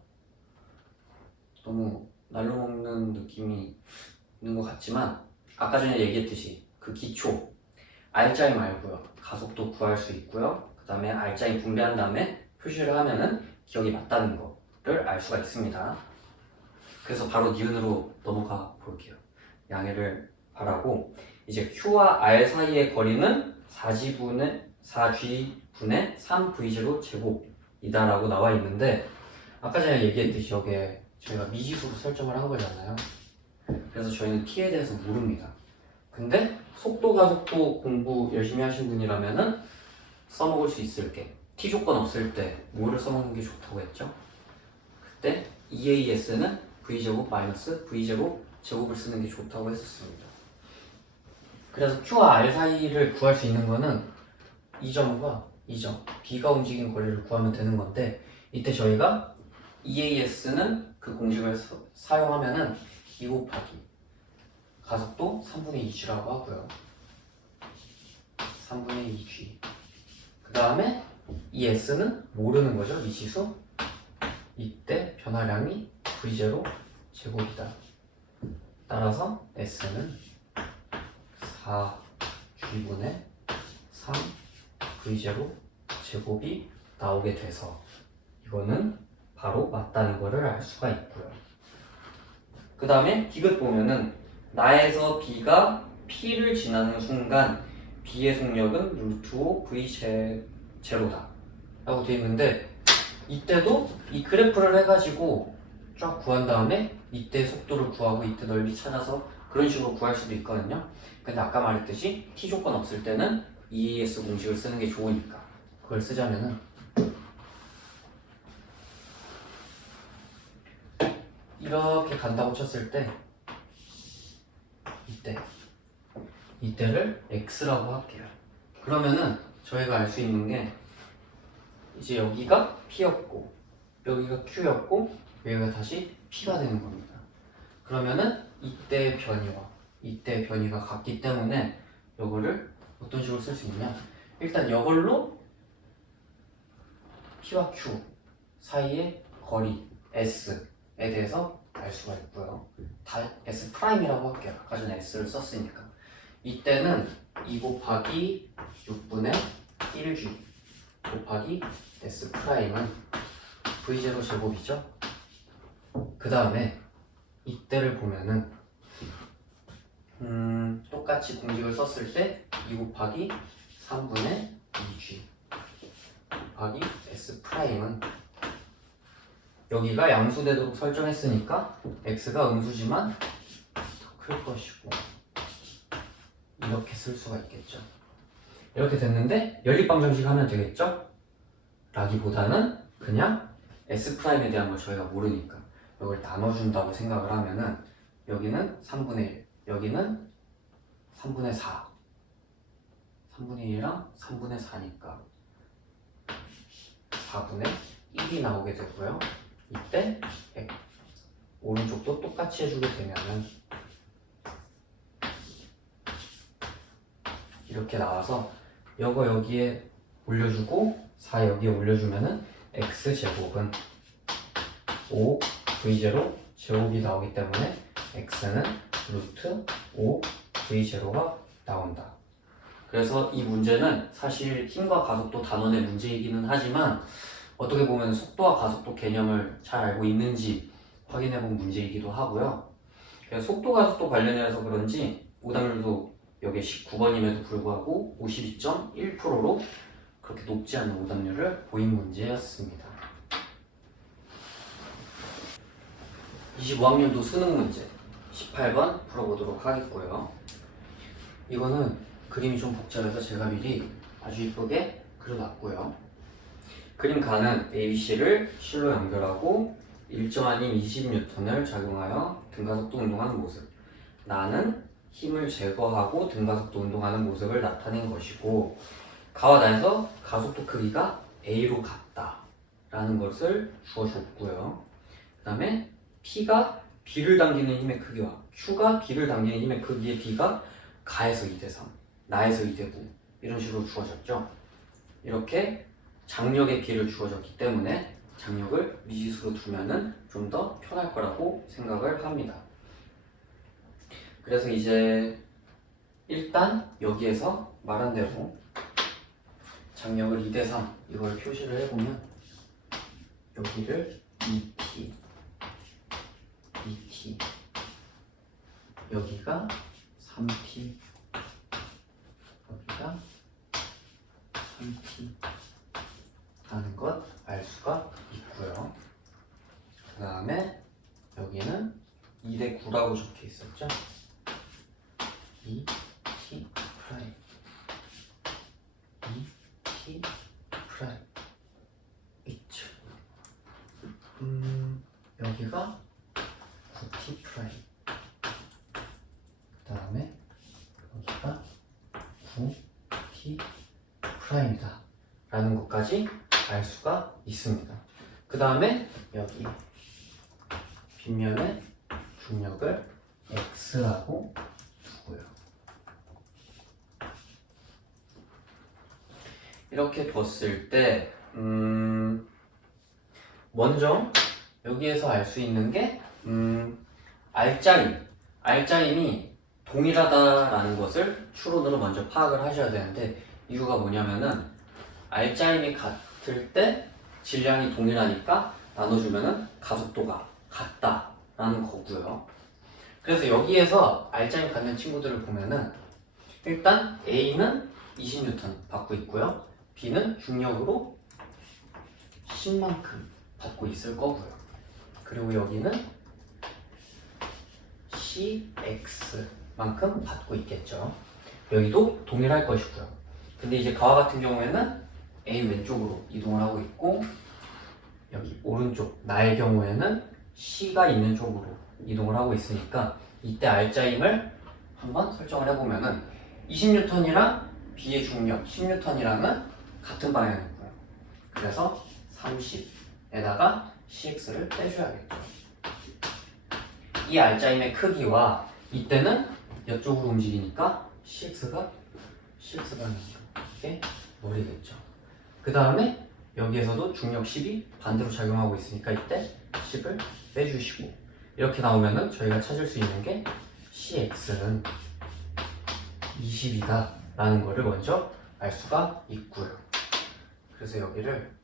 너무 날로 먹는 느낌이 있는 것 같지만 아까 전에 얘기했듯이 그 기초 R자임 말고요. 가속도 구할 수 있고요. 그 다음에 R자임 분배한 다음에 표시를 하면은 기억이 맞다는 거를 알 수가 있습니다. 그래서 바로 니은으로 넘어가 볼게요. 양해를 바라고, 이제 Q와 R 사이의 거리는 4G분의 3V0 제곱이다라고 나와 있는데, 아까 전에 얘기했듯이 여기에 저희가 미지수로 설정을 한 거잖아요. 그래서 저희는 T에 대해서 모릅니다. 근데 속도 가속도 공부 열심히 하신 분이라면은 써먹을 수 있을 게, T 조건 없을 때 뭐를 써먹는 게 좋다고 했죠? 그때 EAS는 V제곱 마이너스 V0 제곱을 쓰는 게 좋다고 했었습니다. 그래서 Q와 R 사이를 구할 수 있는 거는 이 점과 이 점, B가 움직이는 거리를 구하면 되는 건데, 이때 저희가 EAS는 그 공식을 사용하면은 2 곱하기 가속도 3분의 2G라고 하고요. 3분의 2G. 그 다음에 이 S는 모르는 거죠, 미지수. 이때 변화량이 V0 제곱이다. 따라서 S는 4G분의 3 V0 제곱이 나오게 돼서 이거는 바로 맞다는 거를 알 수가 있고요. 그 다음에 디귿 보면은 나에서 B가 P를 지나는 순간 B의 속력은 루트 5 V 제로다 라고 되어 있는데, 이때도 이 그래프를 해가지고 쫙 구한 다음에 이때 속도를 구하고 이때 넓이 찾아서 그런 식으로 구할 수도 있거든요. 근데 아까 말했듯이 t 조건 없을 때는 EAS 공식을 쓰는 게 좋으니까 그걸 쓰자면은 이렇게 간다고 쳤을 때 이때를 x라고 할게요. 그러면은 저희가 알 수 있는 게 이제 여기가 p였고 여기가 q였고 여기가 다시 p가 되는 겁니다. 그러면은 이때 변이가 같기 때문에 이거를 어떤 식으로 쓸 수 있냐, 일단 이걸로 p와 q 사이의 거리 s에 대해서 알 수가 있고요. 다 S'이라고 할게요. 아까 전에 S를 썼으니까. 이때는 2 곱하기 6분의 1G 곱하기 S'은 V0 제곱이죠. 그 다음에 이때를 보면은 똑같이 공식을 썼을 때 2 곱하기 3분의 2G 곱하기 S'은 여기가 양수되도록 설정했으니까 x가 음수지만 더 클 것이고 이렇게 쓸 수가 있겠죠. 이렇게 됐는데 연립방정식 하면 되겠죠? 라기보다는 그냥 S'에 대한 걸 저희가 모르니까 이걸 나눠준다고 생각을 하면은 여기는 3분의 1, 여기는 3분의 4 3분의 1이랑 3분의 4니까 4분의 1이 나오게 되고요. 이때 오른쪽도 똑같이 해주게 되면은 이렇게 나와서 이거 여기에 올려주고 4 여기에 올려주면은 x제곱은 5 v0 제곱이 나오기 때문에 x는 루트 5 v0가 나온다. 그래서 이 문제는 사실 힘과 가속도 단원의 문제이기는 하지만 어떻게 보면 속도와 가속도 개념을 잘 알고 있는지 확인해본 문제이기도 하고요. 그래서 속도 가속도 관련해서 그런지 오답률도 여기 19번임에도 불구하고 52.1%로 그렇게 높지 않은 오답률을 보인 문제였습니다. 25학년도 수능 문제 18번 풀어보도록 하겠고요. 이거는 그림이 좀 복잡해서 제가 미리 아주 이쁘게 그려놨고요. 그림 가는 ABC를 실로 연결하고 일정 아닌 20N을 작용하여 등가속도 운동하는 모습. 나는 힘을 제거하고 등가속도 운동하는 모습을 나타낸 것이고 가와 나에서 가속도 크기가 A로 같다 라는 것을 주어줬고요. 그 다음에 P가 B를 당기는 힘의 크기와 Q가 B를 당기는 힘의 크기의 B가 가에서 2대3, 나에서 2대9 이런 식으로 주어졌죠. 이렇게 장력의 B를 주어졌기 때문에 장력을 미지수로 두면은 좀 더 편할 거라고 생각을 합니다. 그래서 이제 일단 여기에서 말한 대로 장력을 2대3 이걸 표시를 해보면 여기를 2t 여기가 3t 여기가 3t 라는 것 알 수가 있고요. 그 다음에 여기는 2대9라고 적혀 있었죠. 2t 프라임 2t 프라임 있죠. 여기가 9t 프라임 그 다음에 여기가 9t 프라임이다 라는 것까지 알 수가 있습니다. 그 다음에 여기 빗면에 중력을 x라고 두고요. 이렇게 뒀을 때 먼저 여기에서 알 수 있는 게 R자임이 동일하다라는 것을 추론으로 먼저 파악을 하셔야 되는데 이유가 뭐냐면은 R자임이 같을 때 질량이 동일하니까 나눠주면은 가속도가 같다라는 거고요. 그래서 여기에서 R자임 갖는 친구들을 보면은 일단 A는 20N 받고 있고요. B는 중력으로 10만큼 받고 있을 거고요. 그리고 여기는 cx만큼 받고 있겠죠. 여기도 동일할 것이고요. 근데 이제 가와 같은 경우에는 A 왼쪽으로 이동을 하고 있고 여기 오른쪽 나의 경우에는 C가 있는 쪽으로 이동을 하고 있으니까 이때 R자임을 한번 설정을 해보면은 20N이랑 B의 중력 10N이랑은 같은 방향이고요. 그래서 30에다가 CX를 빼줘야겠죠. 이 R자임의 크기와 이때는 이쪽으로 움직이니까 CX가 이렇게 머리겠죠. 그 다음에 여기에서도 중력 10이 반대로 작용하고 있으니까 이때 10을 빼주시고 이렇게 나오면은 저희가 찾을 수 있는 게 CX는 20이다 라는 거를 먼저 알 수가 있고요. 그래서 여기는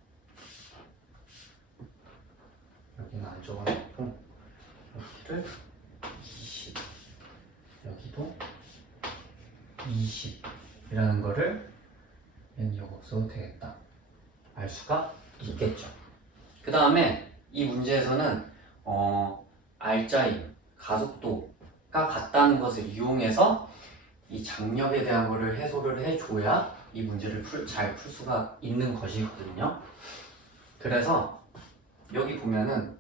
안 적어놓고 여기를 20 여기도 20이라는 거를 얘는 여기 없어도 되겠다 알 수가 있겠죠. 그 다음에 이 문제에서는 R자임 가속도가 같다는 것을 이용해서 이 장력에 대한 거를 해소를 해줘야 이 문제를 잘 풀 수가 있는 것이거든요. 그래서 여기 보면은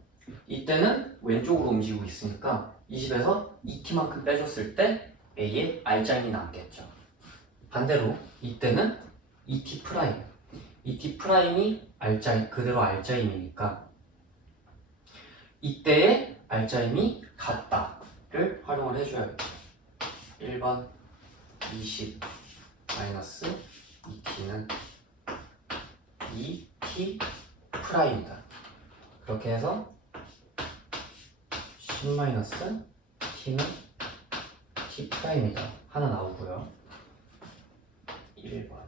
이때는 왼쪽으로 움직이고 있으니까 20에서 2t만큼 빼줬을 때 A의 R자임이 남겠죠. 반대로 이때는 2t'이 R자임, 그대로 R자임이니까 이때의 R자임이 같다를 활용을 해줘야겠죠. 1번 20 마이너스 2t는 2t'이다. 그렇게 해서 10 마이너스 t는 t'이다. 하나 나오고요. 1번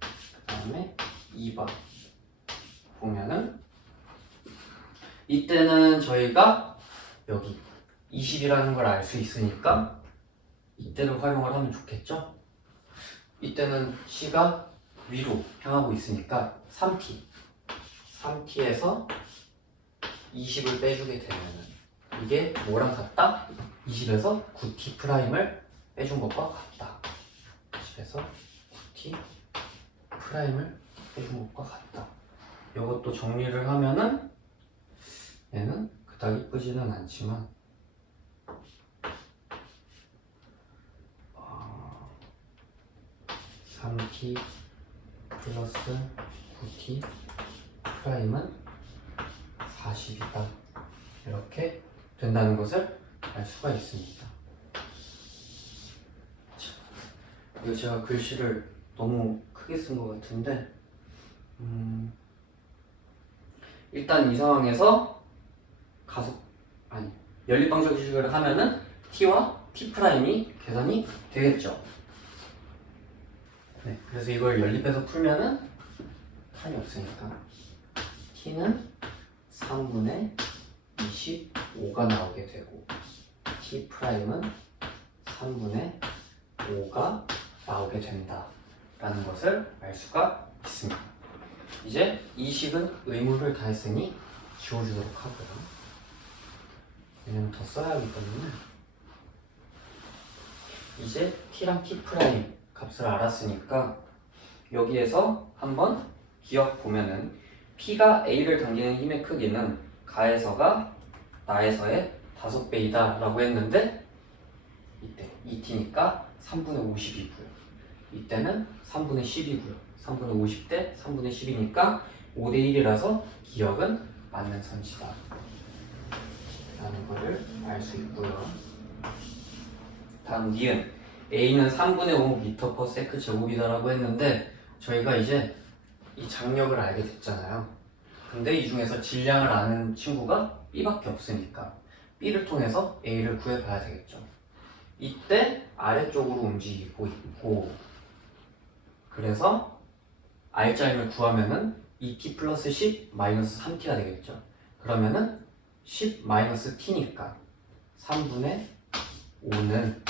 그 다음에 2번 보면은 이때는 저희가 여기 20이라는 걸 알 수 있으니까 이때를 활용을 하면 좋겠죠? 이때는 C가 위로 향하고 있으니까 3t에서 20을 빼주게 되면은 이게 뭐랑 같다? 20에서 9t'을 빼준 것과 같다. 20에서 9t'을 빼준 것과 같다. 이것도 정리를 하면은 얘는 그닥 이쁘지는 않지만 3t 플러스 9t 프라임은 40이다. 이렇게 된다는 것을 알 수가 있습니다. 자, 이거 제가 글씨를 너무 크게 쓴 것 같은데 일단 이 상황에서 연립방정식을 하면은 t와 t 프라임이 계산이 되겠죠. 네, 그래서 이걸 연립해서 풀면은 탄이 없으니까 t는 3분의 25가 나오게 되고 t 프라임은 3분의 5가 나오게 된다 라는 것을 알 수가 있습니다. 이제 이 식은 의무를 다 했으니 지워주도록 하고요. 왜냐면 더 써야 하기 때문에 이제 t랑 t 프라임 값을 알았으니까 여기에서 한번 기억 보면은 P가 A를 당기는 힘의 크기는 가에서가 나에서의 5배이다 라고 했는데 이때 2t니까 3분의 50이고요. 이때는 3분의 10이고요. 3분의 50대 3분의 10이니까 5대 1이라서 기억은 맞는 선지다 라는 거를 알 수 있고요. 다음 니은 A는 3분의 5 m/s 제곱이다 라고 했는데 저희가 이제 이 장력을 알게 됐잖아요. 근데 이 중에서 질량을 아는 친구가 B밖에 없으니까 B를 통해서 A를 구해봐야 되겠죠. 이때 아래쪽으로 움직이고 있고 그래서 R자임을 구하면은 2t 플러스 10 마이너스 3t가 되겠죠. 그러면은 10 마이너스 t니까 3분의 5는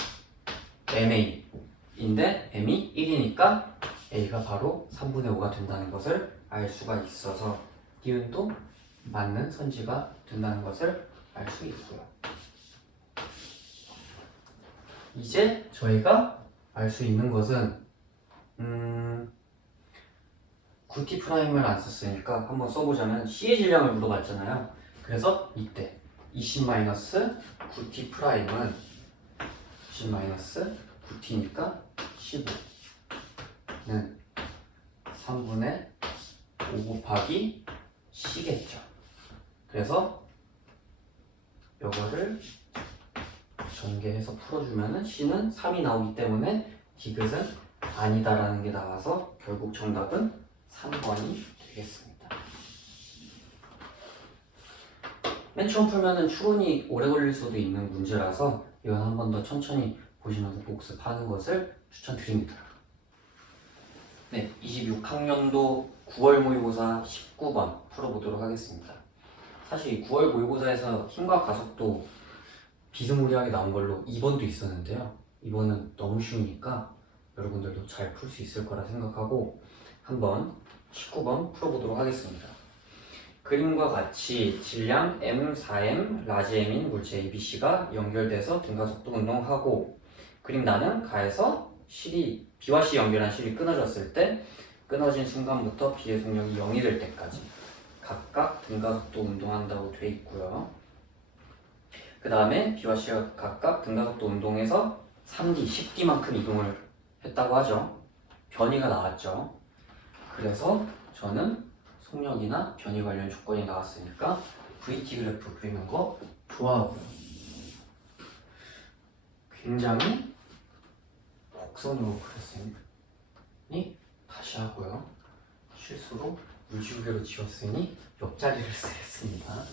MA인데 M이 1이니까 A가 바로 3분의 5가 된다는 것을 알 수가 있어서 니은도 맞는 선지가 된다는 것을 알 수 있고요. 이제 저희가 알 수 있는 것은 9t 프라임을 안 썼으니까 한번 써보자면 C의 질량을 물어봤잖아요. 그래서 이때 20-9t 프라임은 20-9t니까 15는 3분의 5 곱하기 C겠죠. 그래서 이거를 전개해서 풀어주면은 C는 3이 나오기 때문에 디귿은 아니다라는 게 나와서 결국 정답은 3번이 되겠습니다. 맨 처음 풀면은 추론이 오래 걸릴 수도 있는 문제라서 이건 한 번 더 천천히 보시면서 복습하는 것을 추천드립니다. 네, 26학년도 9월 모의고사 19번 풀어보도록 하겠습니다. 사실 9월 모의고사에서 힘과 가속도 비스무리하게 나온 걸로 2번도 있었는데요. 2번은 너무 쉬우니까 여러분들도 잘 풀 수 있을 거라 생각하고 한번 19번 풀어보도록 하겠습니다. 그림과 같이 질량 M, 4M, 라지 M인 물체 ABC가 연결돼서 등가속도 운동하고 그림 나는 가에서 실이 B와 C 연결한 실이 끊어졌을 때 끊어진 순간부터 B의 속력이 0이 될 때까지 각각 등가속도 운동한다고 돼 있고요. 그 다음에 B와 C가 각각 등가속도 운동해서 3D, 10D만큼 이동을 했다고 하죠. 변이가 나왔죠. 그래서 저는 속력이나 변이 관련 조건이 나왔으니까 VT 그래프 그리는 거 좋아하고요. 굉장히 곡선으로 그렸으니 다시 하고요. 실수로 물지우개로 지웠으니 옆자리를 쓰겠습니다.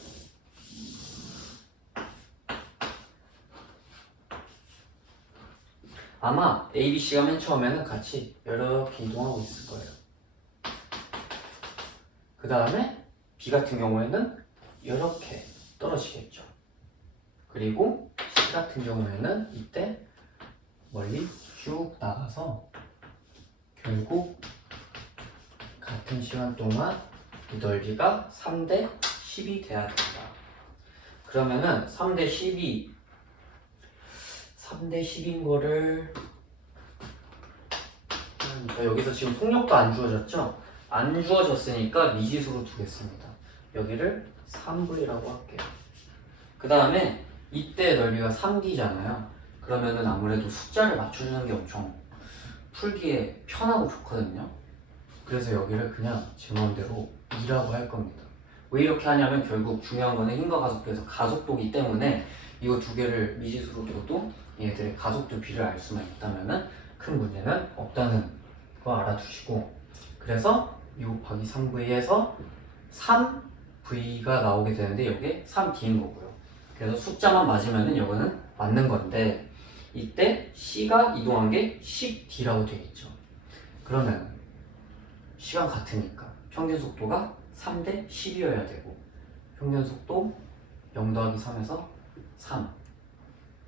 아마 A, B, C가 맨 처음에는 같이 이렇게 이동하고 있을 거예요. 그 다음에 B 같은 경우에는 이렇게 떨어지겠죠. 그리고 C 같은 경우에는 이때 멀리 쭉 나가서 결국 같은 시간 동안 이 넓이가 3대 10이 돼야 된다. 그러면은 3대 10인 거를 여기서 지금 속력도 안 주어졌죠? 안 주어졌으니까 미지수로 두겠습니다. 여기를 3V라고 할게요. 그 다음에 이때 넓이가 3D잖아요. 그러면은 아무래도 숫자를 맞춰주는 게 엄청 풀기에 편하고 좋거든요. 그래서 여기를 그냥 제 마음대로 2라고 할 겁니다. 왜 이렇게 하냐면 결국 중요한 거는 힘과 가속도에서 가속도기 때문에 이거 두 개를 미지수로 둬도 얘들의 가속도 비를 알 수만 있다면 큰 문제는 없다는 거 알아두시고, 그래서 2 곱하기 3V에서 3V가 나오게 되는데 여기에 3D인 거고요. 그래서 숫자만 맞으면 이거는 맞는 건데 이때 C가 이동한 게 10D라고 되어 있죠. 그러면 시간 같으니까 평균 속도가 3대 10이어야 되고 평균 속도 0 더하기 3에서 3,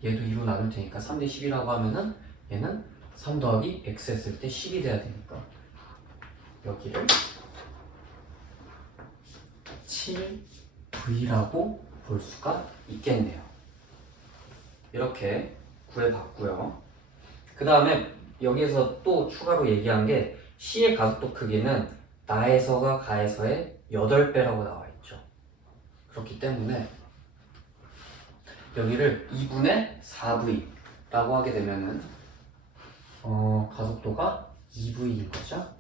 얘도 2로 나눌 테니까 3대 10이라고 하면은 얘는 3 더하기 x 했을 때 10이 돼야 되니까 여기를 7V라고 볼 수가 있겠네요. 이렇게 구해봤고요. 그 다음에 여기에서 또 추가로 얘기한 게 C의 가속도 크기는 나에서가 가에서의 8배라고 나와 있죠. 그렇기 때문에 여기를 2분의 4V라고 하게 되면은 가속도가 2V인 거죠.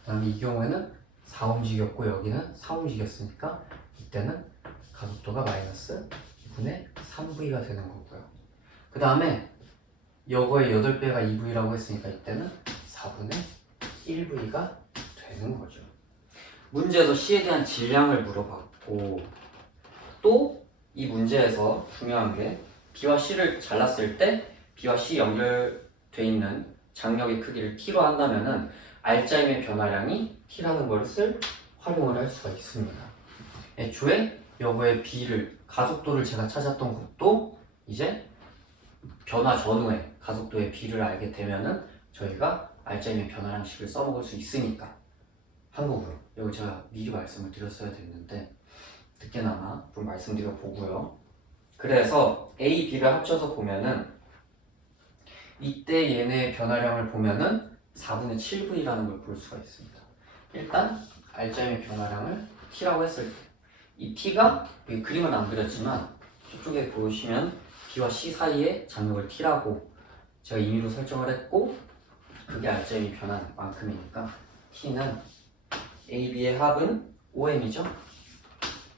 그 다음에 이 경우에는 4 움직였고 여기는 3 움직였으니까 이때는 가속도가 마이너스 2분의 3V가 되는 거고요. 그 다음에 이거의 8배가 2V라고 했으니까 이때는 4분의 1V가 되는 거죠. 문제에서 C에 대한 질량을 물어봤고 또 이 문제에서 중요한 게 B와 C를 잘랐을 때 B와 C 연결돼 있는 장력의 크기를 T로 한다면은 R자임의 변화량이 T라는 것을 활용을 할 수가 있습니다. 애초에 여거의 B를 가속도를 제가 찾았던 것도 이제 변화 전후에 가속도의 B를 알게 되면은 저희가 R자임의 변화량식을 써먹을 수 있으니까 한 거고요. 여기 제가 미리 말씀을 드렸어야 됐는데 늦게나마 좀 말씀드려 보고요. 그래서 A, B를 합쳐서 보면은 이때 얘네의 변화량을 보면은 4분의 7v라는 걸 볼 수가 있습니다. 일단 알짜임의 변화량을 t라고 했을 때 이 t가 여기 그림은 안 그렸지만 저쪽에 보시면 b와 c 사이에 장력을 t라고 제가 임의로 설정을 했고 그게 알짜임이 변한 만큼이니까 t는 a, b의 합은 5m이죠.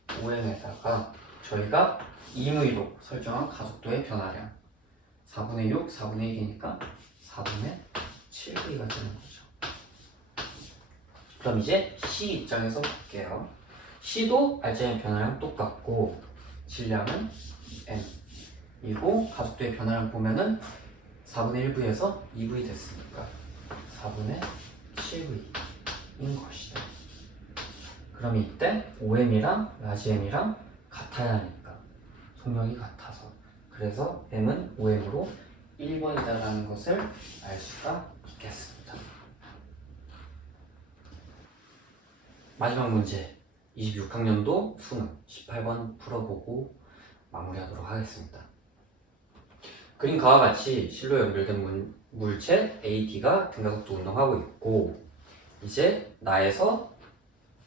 5m에다가 저희가 임의로 설정한 가속도의 변화량 4분의 6, 4분의 1이니까 4분의 7v가 되는 거죠. 그럼 이제 C 입장에서 볼게요. C도 알짜임의 변화량 똑같고 질량은 M이고 가속도의 변화량 보면은 4분의 1v에서 2v 됐으니까 4분의 7v인 것이다. 그럼 이때 OM이랑 라지 M이랑 같아야 하니까 속력이 같아서 그래서 M은 OM으로 1번이다라는 것을 알 수가 있겠습니다. 마지막 문제 26학년도 수능 18번 풀어보고 마무리하도록 하겠습니다. 그림과 같이 실로 연결된 물체 AD가 등가속도 운동하고 있고 이제 나에서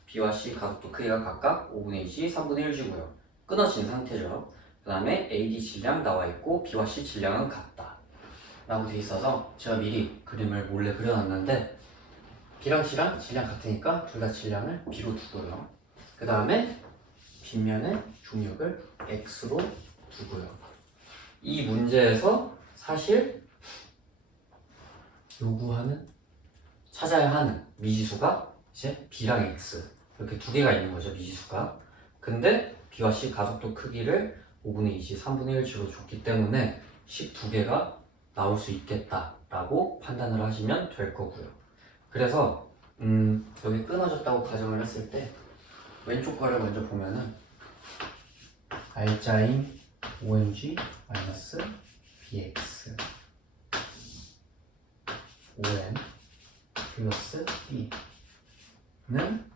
B와 C 가속도 크기가 각각 5분의 2G, 3분의 1G고요. 끊어진 상태죠. 그 다음에 AD 질량 나와 있고 B와 C 질량은 같다 라고 돼 있어서 제가 미리 그림을 몰래 그려놨는데 B랑 C랑 질량 같으니까 둘 다 질량을 B로 두고요. 그 다음에 빗면에 중력을 X로 두고요. 이 문제에서 사실 찾아야 하는 미지수가 이제 B랑 X 이렇게 두 개가 있는 거죠, 미지수가. 근데 B와 C 가속도 크기를 5분의 2G, 3분의 1G로 줬기 때문에 12개가 나올 수 있겠다라고 판단을 하시면 될 거고요. 그래서 여기 끊어졌다고 가정을 했을 때 왼쪽 거를 먼저 보면은 R자인 OMG 마이너스 BX OM 플러스 B는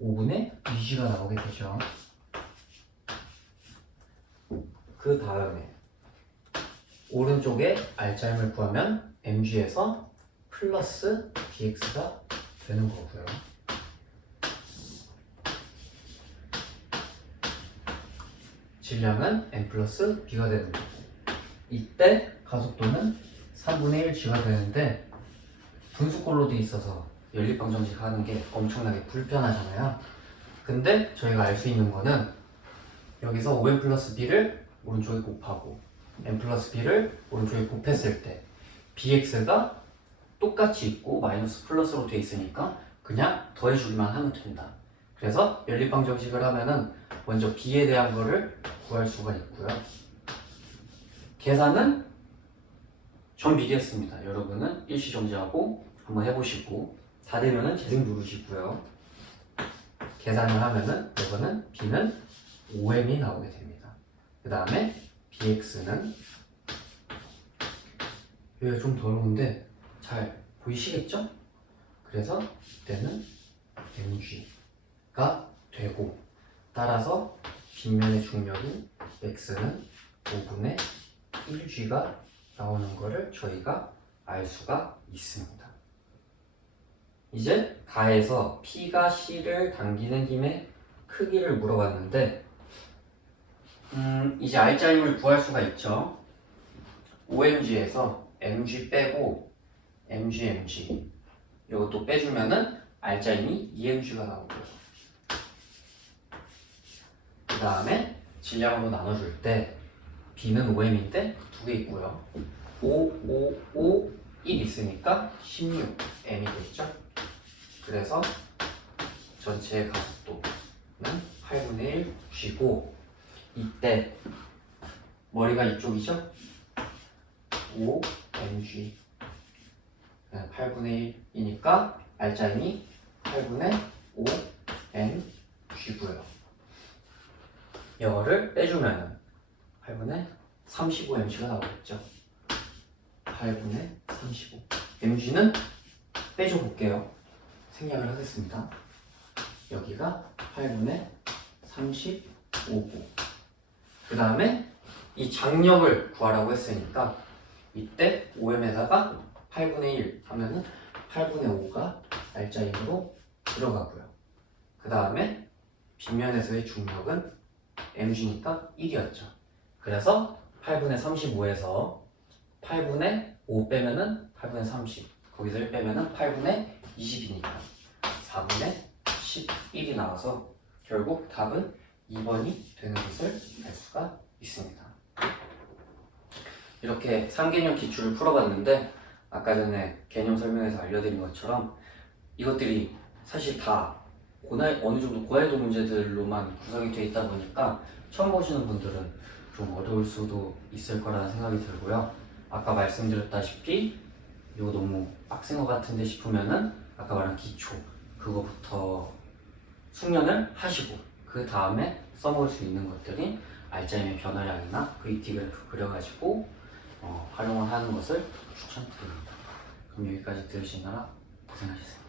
5분의 2G가 나오게 되죠. 그 다음에 오른쪽에 R자임을 구하면 MG에서 플러스 BX가 되는 거고요. 질량은 M 플러스 B가 되는 거고 이때 가속도는 3분의 1G가 되는데 분수꼴로 돼 있어서 연립방정식 하는 게 엄청나게 불편하잖아요. 근데 저희가 알 수 있는 거는 여기서 5M 플러스 B를 오른쪽에 곱하고 M 플러스 B를 오른쪽에 곱했을 때 BX가 똑같이 있고 마이너스 플러스로 돼 있으니까 그냥 더해주기만 하면 된다. 그래서 연립방정식을 하면은 먼저 B에 대한 거를 구할 수가 있고요. 계산은 전 미리 했습니다. 여러분은 일시정지하고 한번 해보시고 다 되면은 재생 누르시고요. 계산을 하면은 이거는 B는 5M이 나오게 됩니다. 그 다음에 BX는 여기가 좀 더러운데 잘 보이시겠죠? 그래서 이때는 mg가 되고 따라서 빗면의 중력인 x는 5분의 1g가 나오는 것을 저희가 알 수가 있습니다. 이제 가에서 P가 C를 당기는 힘의 크기를 물어봤는데 이제 R자임을 구할 수가 있죠. OMG에서 mg 빼고 mg 이것도 빼주면은 R자임이 2mg가 나오고요. 그 다음에 질량으로 나눠줄 때 B는 5m인데 두 개 있고요. 1 있으니까 16m이 되죠. 그래서 전체 가속도는 8분의 1G고 이때 머리가 이쪽이죠? 5mg 8분의 1이니까 R자임이 8분의 5mg고요. 이거를 빼주면은 8분의 35mg가 나오겠죠. 8분의 35 mg는 빼줘 볼게요. 생략을 하겠습니다. 여기가 8분의 35고 그 다음에 이 장력을 구하라고 했으니까 이때 5m에다가 8분의 1 하면은 8분의 5가 날짜임으로 들어가고요. 그 다음에 빗면에서의 중력은 mg니까 1이었죠. 그래서 8분의 35에서 8분의 5 빼면은 8분의 30, 거기서 1 빼면은 8분의 20이니까 4분의 11이 나와서 결국 답은 2번이 되는 것을 알 수가 있습니다. 이렇게 3개념 기출을 풀어봤는데 아까 전에 개념 설명에서 알려드린 것처럼 이것들이 사실 다 어느 정도 고난이도 문제들로만 구성이 되어 있다 보니까 처음 보시는 분들은 좀 어려울 수도 있을 거라는 생각이 들고요. 아까 말씀드렸다시피 이거 너무 빡센 것 같은데 싶으면은 아까 말한 기초 그거부터 숙련을 하시고 그 다음에 써먹을 수 있는 것들이 알짜임의 변화량이나 VT 그래프 그려가지고 활용을 하는 것을 추천드립니다. 그럼 여기까지 들으시느라 고생하셨습니다.